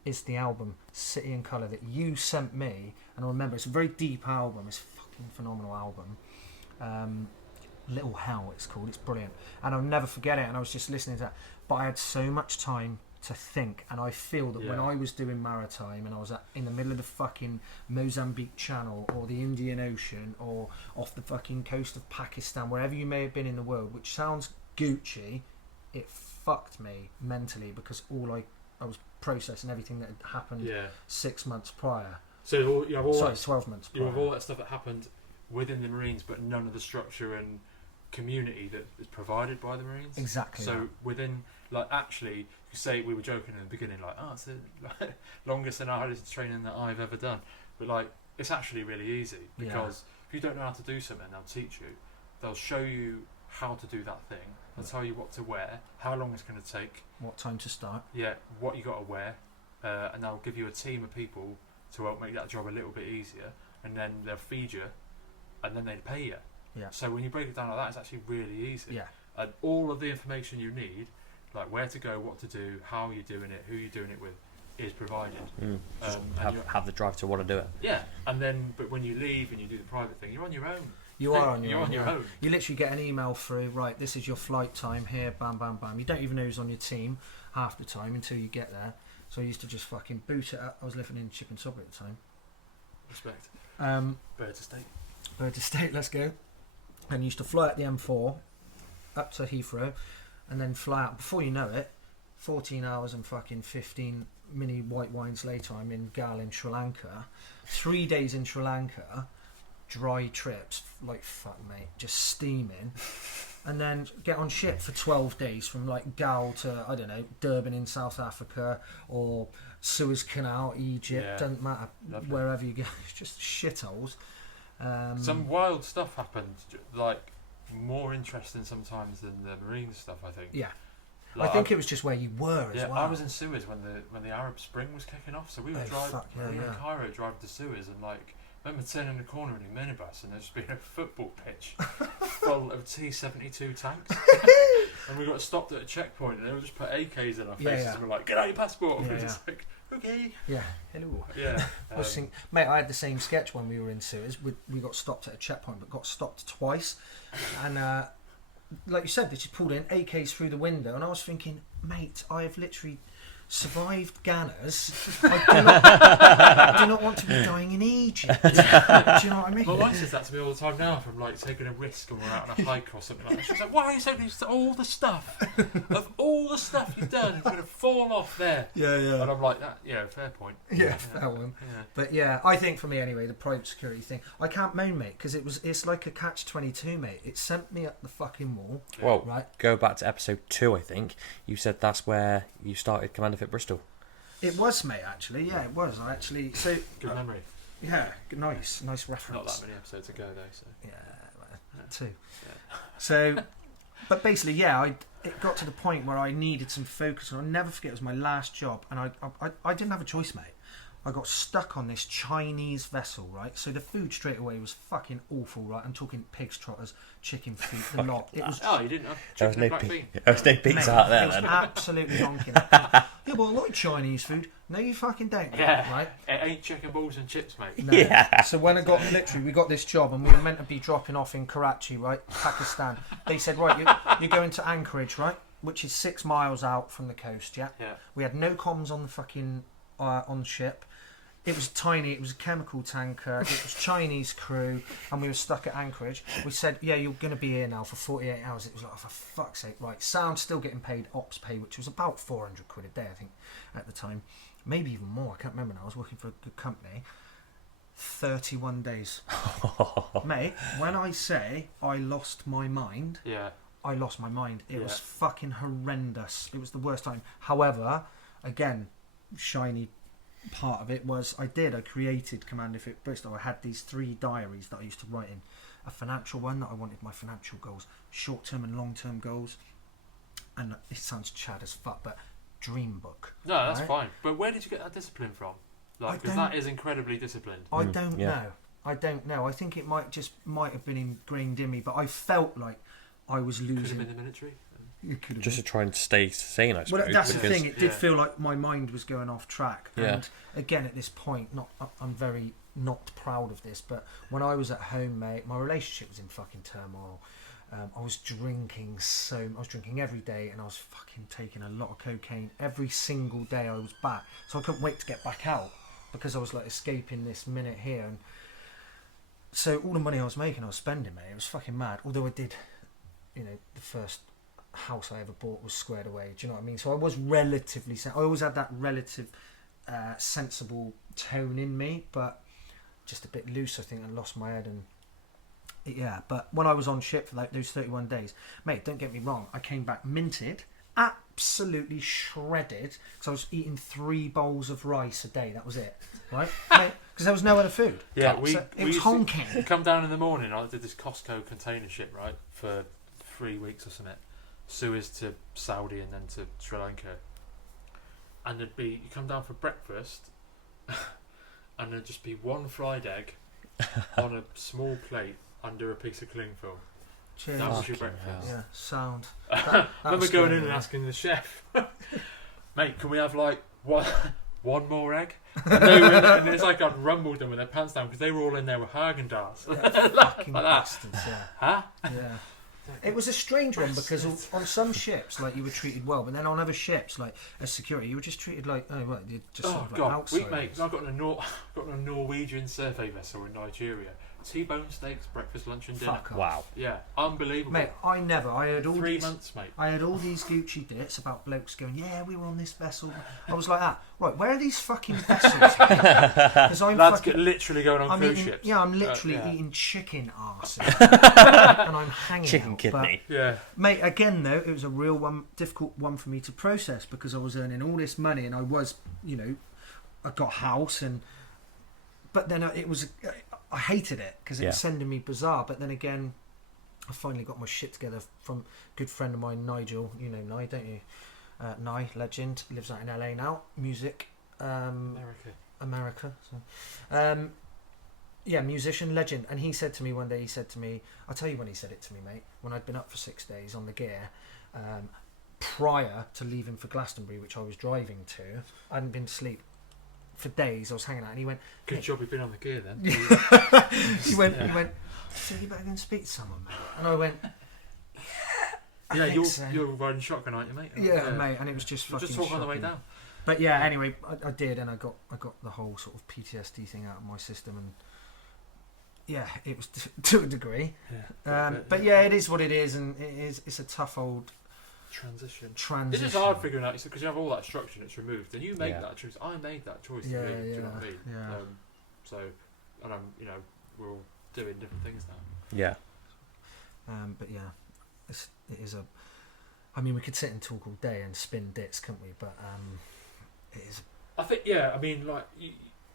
Is the album City and Colour that you sent me, and I remember it's a very deep album. It's a fucking phenomenal album. Little Hell it's called. It's brilliant, and I'll never forget it. And I was just listening to that, but I had so much time to think, and I feel that when I was doing maritime and I was in the middle of the fucking Mozambique Channel or the Indian Ocean or off the fucking coast of Pakistan, wherever you may have been in the world, which sounds Gucci, it fucked me mentally because I was processing everything that had happened 6 months prior. So you have all 12 months prior. You have all that stuff that happened within the Marines, but none of the structure and community that is provided by the Marines. Exactly. So within, like, actually, you say we were joking in the beginning, like, oh, it's the longest and hardest training that I've ever done. But like, it's actually really easy because if you don't know how to do something, they'll teach you. They'll show you how to do that thing. They'll tell you what to wear, how long it's going to take, what time to start. Yeah, what you got to wear, and they'll give you a team of people to help make that job a little bit easier, and then they'll feed you, and then they pay you. Yeah. So when you break it down like that, it's actually really easy. Yeah. And all of the information you need, like where to go, what to do, how you're doing it, who you're doing it with, is provided. Have the drive to want to do it. Yeah. And then, but when you leave and you do the private thing, you're on your own. You are on your own. You literally get an email through, right, this is your flight time here, bam, bam, bam. You don't even know who's on your team half the time until you get there. So I used to just fucking boot it up. I was living in Chip and Sobber at the time. Respect. Birds Estate. Birds Estate, let's go. And used to fly at the M4 up to Heathrow and then fly out. Before you know it, 14 hours and fucking 15 mini white wines later, I'm in Gal in Sri Lanka. 3 days in Sri Lanka. dry trips, like fuck mate, just steaming, and then get on ship for 12 days from like Gal to, I don't know, Durban in South Africa, or Suez Canal, Egypt, Yeah. doesn't matter, Lovely. wherever you go, it's just shitholes. Some wild stuff happened, like more interesting sometimes than the marine stuff, I think. Yeah. Like, I think it was just where you were as yeah, well. I was in Suez when the Arab Spring was kicking off, so we were in Cairo driving to Suez, and like I remember turning the corner in a minibus and there's been a football pitch full of T-72 tanks, and we got stopped at a checkpoint and they would just put AKs in our faces and we're like, get out your passport, and we're just like, okay, hello. yeah. Mate, I had the same sketch when we were in Suez. We got stopped at a checkpoint, but got stopped twice, and like you said, they just pulled in AKs through the window, and I was thinking, mate, I have literally survived Gunners. I do not want to be dying in Egypt. Do you know what I mean? My wife says that to me all the time now, if I'm like taking a risk and we're out on a hike or something like that. She's like, why are you saying this to all the stuff? Of all the stuff you've done, you're going to fall off there. Yeah. And I'm like, that, yeah, fair point. Yeah, fair one. Yeah. But yeah, I think for me anyway, the private security thing, I can't moan, mate, because it's like a catch-22, mate. It sent me up the fucking wall. Well, right? Go back to episode 2, I think. You said that's where you started Commander Fit Bristol. It was, mate, actually. Yeah, it was. I actually... So, Good memory. yeah, nice reference. Not that many episodes ago, though, so. Yeah, 2. Yeah. So, but basically, yeah, it got to the point where I needed some focus, and I'll never forget, it was my last job, and I didn't have a choice, mate. I got stuck on this Chinese vessel, right? So the food straight away was fucking awful, right? I'm talking pigs trotters, chicken feet, the lot. It was... Oh, you didn't have There was chicken no and black pig. bean? There was no pigs out there It was then. absolutely honking. Yeah, but I like Chinese food. No, you fucking don't. Yeah. Right? It ain't chicken balls and chips, mate. No. Yeah. So when we got this job, and we were meant to be dropping off in Karachi, right, Pakistan. They said, right, you're going to Anchorage, right, which is 6 miles out from the coast. Yeah. Yeah. We had no comms on the fucking on the ship. It was tiny. It was a chemical tanker. It was Chinese crew, and we were stuck at Anchorage. We said, "Yeah, you're going to be here now for 48 hours." It was like, oh, for fuck's sake, right? Sound still getting paid ops pay, which was about 400 quid a day, I think, at the time, maybe even more. I can't remember now. I was working for a good company. 31 days, mate. When I say I lost my mind, Yeah. I lost my mind. It Yeah. was fucking horrendous. It was the worst time. However, again, shiny part of it was I created Commander Fit Bristol. I had these 3 diaries that I used to write in. A financial one that I wanted my financial goals, short-term and long-term goals, and it sounds chad as fuck, but dream book. No, that's right? fine. But where did you get that discipline from? Like, because that is incredibly disciplined. I don't yeah. know. I don't know. I think it might have been ingrained in me, but I felt like I was Could have losing. been the military. It could have Just been. to try and stay sane, I suppose. Well, that's the because- thing. It did Yeah. feel like my mind was going off track. Yeah. And again, at this point, I'm very not proud of this, but when I was at home, mate, my relationship was in fucking turmoil. I was drinking every day, and I was fucking taking a lot of cocaine every single day I was back. So I couldn't wait to get back out because I was like escaping this minute here. And so all the money I was making, I was spending, mate. It was fucking mad. Although I did, the first house I ever bought was squared away. Do you know what I mean? So I was relatively... I always had that relative sensible tone in me, but just a bit loose. I think I lost my head. And yeah, but when I was on ship for those 31 days, mate, don't get me wrong, I came back minted, absolutely shredded, because I was eating 3 bowls of rice a day. That was it, right? Because there was no other food. Yeah, So we it was used to honking. come down in the morning. I did this Costco container ship, right, for 3 weeks or something. Suez to Saudi and then to Sri Lanka. And there'd be, you come down for breakfast and there'd just be 1 fried egg on a small plate under a piece of cling film. Cheers. That was your Fucking breakfast. Yeah, sound. I remember was going scary, in and yeah. asking the chef, mate, can we have like one more egg? And it's like I'd rumbled them with their pants down because they were all in there with Haagen-Dazs. Fucking Like that. bastards, yeah. Huh? Yeah. It was a strange one because on some ships, like, you were treated well, but then on other ships, like as security, you were just treated like, oh, right, you're just sort Oh of like god, outsiders. I got on a Norwegian survey vessel in Nigeria. T-bone steaks, breakfast, lunch, and dinner. Fuck off. Wow. Yeah, unbelievable. Mate, I heard all 3 these, months, mate. I heard all these Gucci bits about blokes going, yeah, we were on this vessel. I was like that. Right, where are these fucking vessels? Because I'm Lads fucking, get literally going on I'm cruise eating, ships. yeah, I'm literally yeah. eating chicken arse, and I'm hanging Chicken out. kidney. Yeah. But, mate, again though, it was a real difficult one for me to process because I was earning all this money and I was, you know, I got a house but then it was. I hated it because it was sending me bizarre. But then again, I finally got my shit together from a good friend of mine, Nigel. You know Nye, don't you? Nye, legend, lives out in LA now. Music, America. So. Yeah, musician, legend. And he said to me one day, I'll tell you when he said it to me, mate. When I'd been up for 6 days on the gear, prior to leaving for Glastonbury, which I was driving to, I hadn't been to sleep for days. I was hanging out, and he went, Good job you've been on the gear then. he went, so you better go and speak to someone, mate. And I went, yeah, think so. you're riding shotgun, aren't you, mate? Yeah, mate, and it was just fucking just talk on the way shocking. down. But yeah, anyway, I did, and I got the whole sort of PTSD thing out of my system, and yeah, it was to a degree. Yeah, but yeah, it is what it is, and it's a tough old transition. transition. It is hard figuring out because you have all that structure and it's removed, and you make Yeah. that choice. I made that choice. Yeah, to leave, do you yeah, know what I mean? yeah. So, and I'm, you know, we're all doing different things now. Yeah. But yeah, it is a. I mean, we could sit and talk all day and spin bits, couldn't we? But it is. I think, yeah. I mean, like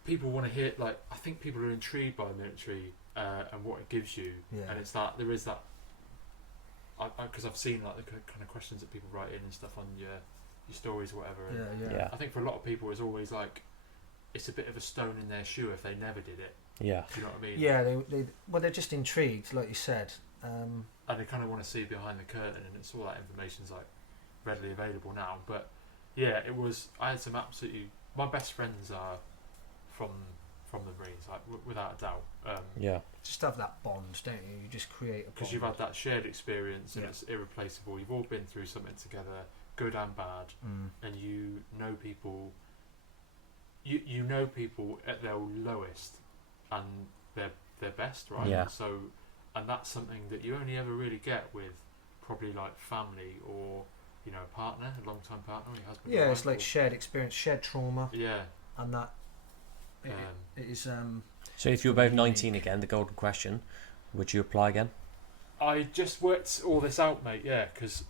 people want to hear. Like, I think people are intrigued by the military and what it gives you, Yeah. and it's that there is that. Because I've seen like the kind of questions that people write in and stuff on your stories or whatever. And Yeah. I think for a lot of people, it's always like it's a bit of a stone in their shoe if they never did it. Yeah. Do you know what I mean? Yeah, they're just intrigued, like you said. And they kind of want to see behind the curtain, and it's all that information's like readily available now. But yeah, it was. I had some absolutely. My best friends are from the Marines, like without a doubt. Yeah. Just have that bond, don't you? You just create a bond. Because you've had that shared experience, and Yeah. it's irreplaceable. You've all been through something together, good and bad, and you know people. You know people at their lowest and their best, right? Yeah. So, and that's something that you only ever really get with probably like family or a partner, a long-time partner, your husband. Yeah, or it's wife, like or- shared experience, shared trauma, Yeah. and that it is. So if you were both 19 again, the golden question, would you apply again? I just worked all this out, mate. Yeah, because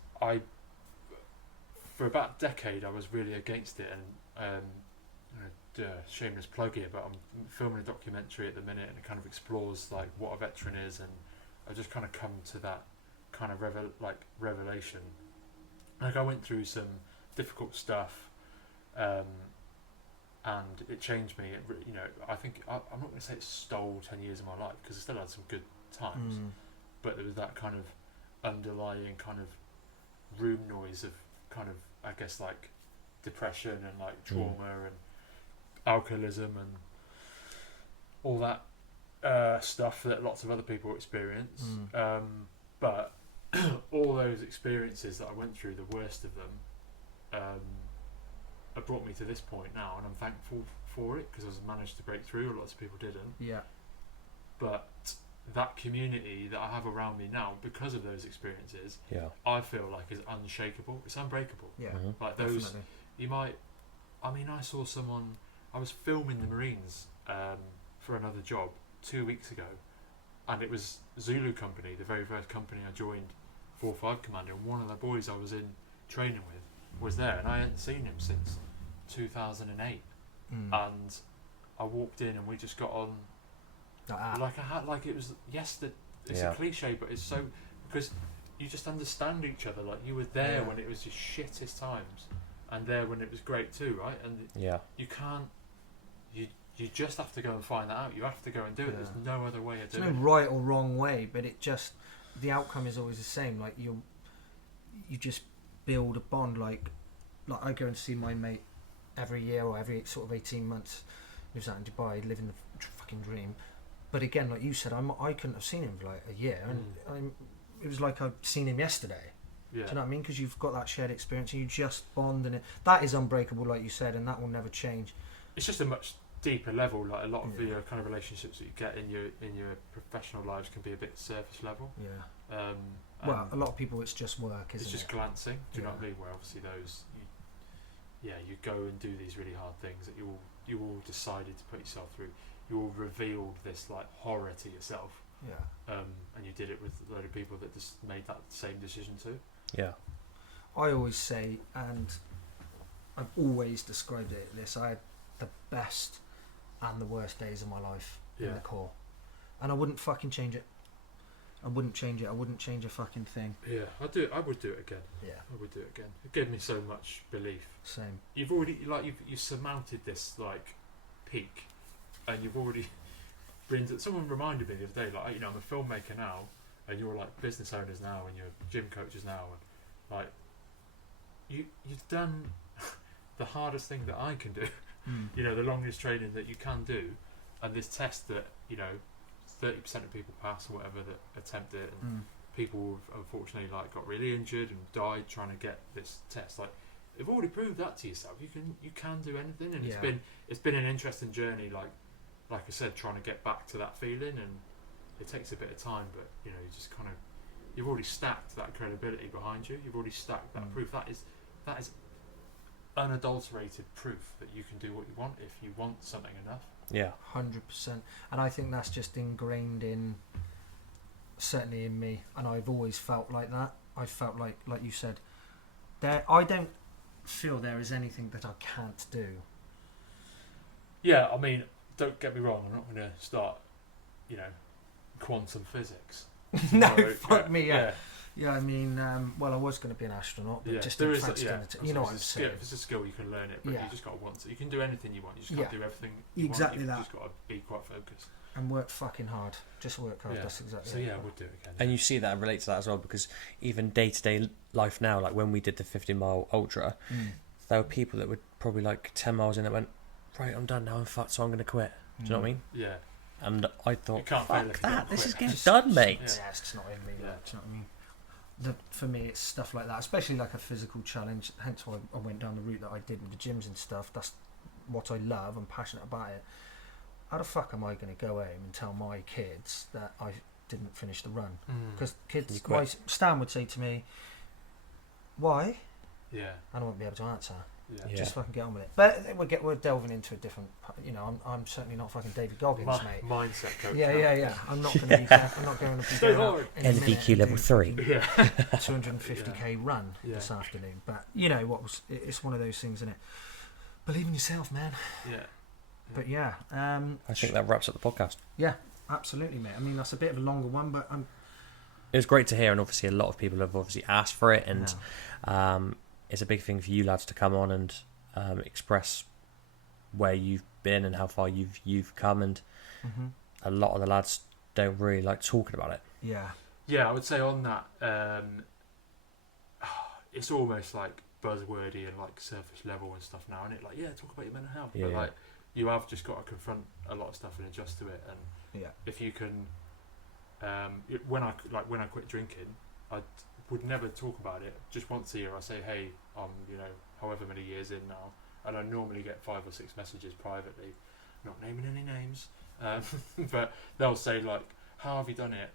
for about a decade, I was really against it, and shameless plug here, but I'm filming a documentary at the minute, and it kind of explores like what a veteran is, and I just kind of come to that kind of revelation. Like I went through some difficult stuff, and it changed me. I think I'm not going to say it stole 10 years of my life because I still had some good times. But there was that kind of underlying kind of room noise of kind of, I guess, like depression and like trauma and alcoholism and all that stuff that lots of other people experience. But all those experiences that I went through, the worst of them, have brought me to this point now, and I'm thankful for it because I managed to break through. Lots of people didn't. Yeah. But that community that I have around me now, because of those experiences, Yeah. I feel like is unshakable. It's unbreakable. Yeah. Like those, Definitely. you might. I mean, I saw someone. I was filming the Marines for another job 2 weeks ago, and it was Zulu Company, the very first company I joined, 4-5 Commander, and one of the boys I was in training with was there, and I hadn't seen him since 2008. And I walked in, and we just got on like it was yesterday. It's a cliche, but it's so because you just understand each other. Like you were there when it was your shittest times, and there when it was great too, right? And you can't. You just have to go and find that out. You have to go and do it. There's no other way of doing it. There's no right or wrong way, but the outcome is always the same. Like you just build a bond. Like I go and see my mate every year or every sort of 18 months. Lives out in Dubai, living the fucking dream. But again, like you said, I couldn't have seen him for like a year, and it was like I'd seen him yesterday. Yeah. Do you know what I mean? Because you've got that shared experience, and you just bond, and that is unbreakable, like you said, and that will never change. It's just a much deeper level. Like a lot of Yeah. the kind of relationships that you get in your professional lives can be a bit surface level. Yeah. Well, And a lot of people, it's just work, isn't it's just it? glancing. Do you know what I Yeah. mean? Where obviously you go and do these really hard things that you all decided to put yourself through. You all revealed this like horror to yourself, Yeah. and you did it with a load of people that just made that same decision too. Yeah. I always say, and I've always described it this, I had the best and the worst days of my life in Yeah. the Corps. And I wouldn't fucking change it. I wouldn't change it. I wouldn't change a fucking thing. Yeah, I would do it again. Yeah. I would do it again. It gave me so much belief. Same. You've already you've surmounted this like peak, and you've already been. Someone reminded me the other day, like, you know, I'm a filmmaker now, and you're like business owners now, and you're gym coaches now, and like you've done the hardest thing that I can do. You know, the longest training that you can do, and this test that, you know, 30% of people pass or whatever that attempt it, and people have unfortunately like got really injured and died trying to get this test. Like, you've already proved that to yourself. You can do anything, and Yeah. it's been an interesting journey. Like I said, trying to get back to that feeling, and it takes a bit of time. But you know, you just kind of you've already stacked that credibility behind you. You've already stacked that proof. That is unadulterated proof that you can do what you want if you want something enough. Yeah. 100%. And I think that's just ingrained in, certainly in me. And I've always felt like that. I felt like you said, I don't feel there is anything that I can't do. Yeah, I mean, don't get me wrong. I'm not going to start, you know, quantum physics. No, tomorrow. fuck me, yeah. Yeah, I mean, well, I was going to be an astronaut, but just there in is. fact, you know what I'm saying. If it's a skill, you can learn it, but Yeah. you just got to want it. You can do anything you want. You just got to do everything. You Exactly want. that. You just got to be quite focused. And work fucking hard. Just work hard. Yeah. That's exactly So it. yeah, I would do it again. And you see that and relate to that as well, because even day-to-day life now, like when we did the 50-mile ultra, there were people that were probably like 10 miles in that went, right, I'm done now, I'm fucked, so I'm going to quit. Do you know what I mean? Yeah. And I thought, You can't fail if fuck you don't that, this quit. is getting Just- done, mate. Yeah, it's just not in me. Yeah. Do you know what I mean? For me, it's stuff like that, especially like a physical challenge. Hence why I went down the route that I did with the gyms and stuff. That's what I love. I'm passionate about it. How the fuck am I going to go home and tell my kids that I didn't finish the run? Because You kids, quit. Stan would say to me, "Why?" Yeah. And I wouldn't be able to answer. Yeah. Yeah. Just fucking get on with it. But we're delving into a different. You know, I'm certainly not fucking David Goggins, mate. Mindset coach. Yeah. I'm not going to be. I'm not going to be Stay going out hard. in a minute NVQ and level doing 3. Yeah. 250k run this afternoon. But you know what? It's one of those things, isn't it? Believe in yourself, man. Yeah. But yeah, I think that wraps up the podcast. absolutely, mate. I mean, that's a bit of a longer one, but It was great to hear, and obviously a lot of people have obviously asked for it, and it's a big thing for you lads to come on and express where you've been and how far you've come, and a lot of the lads don't really like talking about it. Yeah, I would say on that, it's almost like buzzwordy and like surface level and stuff now, and it like talk about your mental health, but like you have just got to confront a lot of stuff and adjust to it, and if you can, when I quit drinking, I would never talk about it. Just once a year, I say, hey, I'm however many years in now, and I normally get 5 or 6 messages privately, not naming any names, but they'll say like, how have you done it?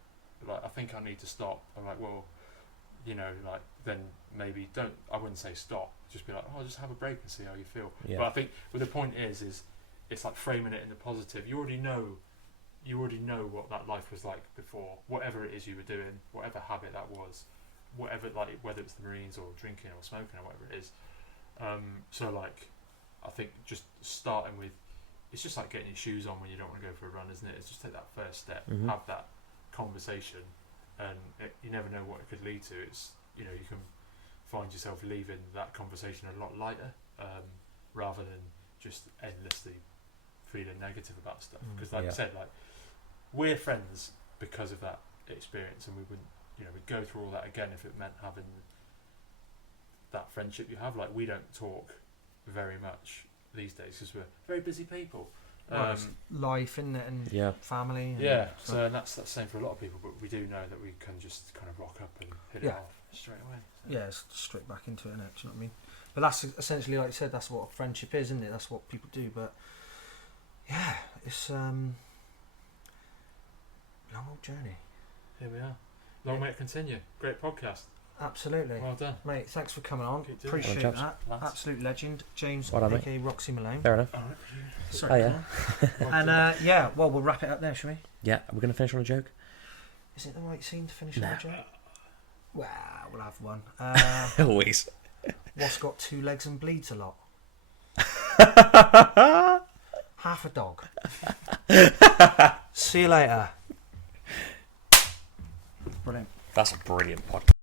Like, I think I need to stop. I'm like, well, like then maybe don't. I wouldn't say stop. Just be like, oh, just have a break and see how you feel. Yeah. But I think the point is it's like framing it in the positive. You already know what that life was like before. Whatever it is you were doing, whatever habit that was, whatever, like whether it's the Marines or drinking or smoking or whatever it is. So like, I think just starting with, it's just like getting your shoes on when you don't want to go for a run, isn't it? It's just take that first step, have that conversation, and you never know what it could lead to. It's you can find yourself leaving that conversation a lot lighter, rather than just endlessly feeling negative about stuff. Because like I said, like we're friends because of that experience, and we wouldn't, we'd go through all that again if it meant having that friendship you have. Like we don't talk very much these days because we're very busy people. Life, isn't it, and family. And So and that's the same for a lot of people, but we do know that we can just kind of rock up and hit it off straight away. So. Yeah, it's straight back into it, innit? Do you know what I mean? But that's essentially, like you said, that's what friendship is, isn't it? That's what people do. But yeah, it's long old journey. Here we are. Long may it continue. Great podcast. Absolutely. Well done. Mate, thanks for coming on. Keep doing it. Appreciate Well done, that. lads. Absolute legend. James, Well done, aka Roxy Malone. Fair enough. All right. Sorry. Oh, yeah. And yeah, well, we'll wrap it up there, shall we? Yeah, we're going to finish on a joke. Is it the right scene to finish No. on a joke? Well, we'll have one. Always. What's got 2 legs and bleeds a lot? Half a dog. See you later. Brilliant. That's a brilliant podcast.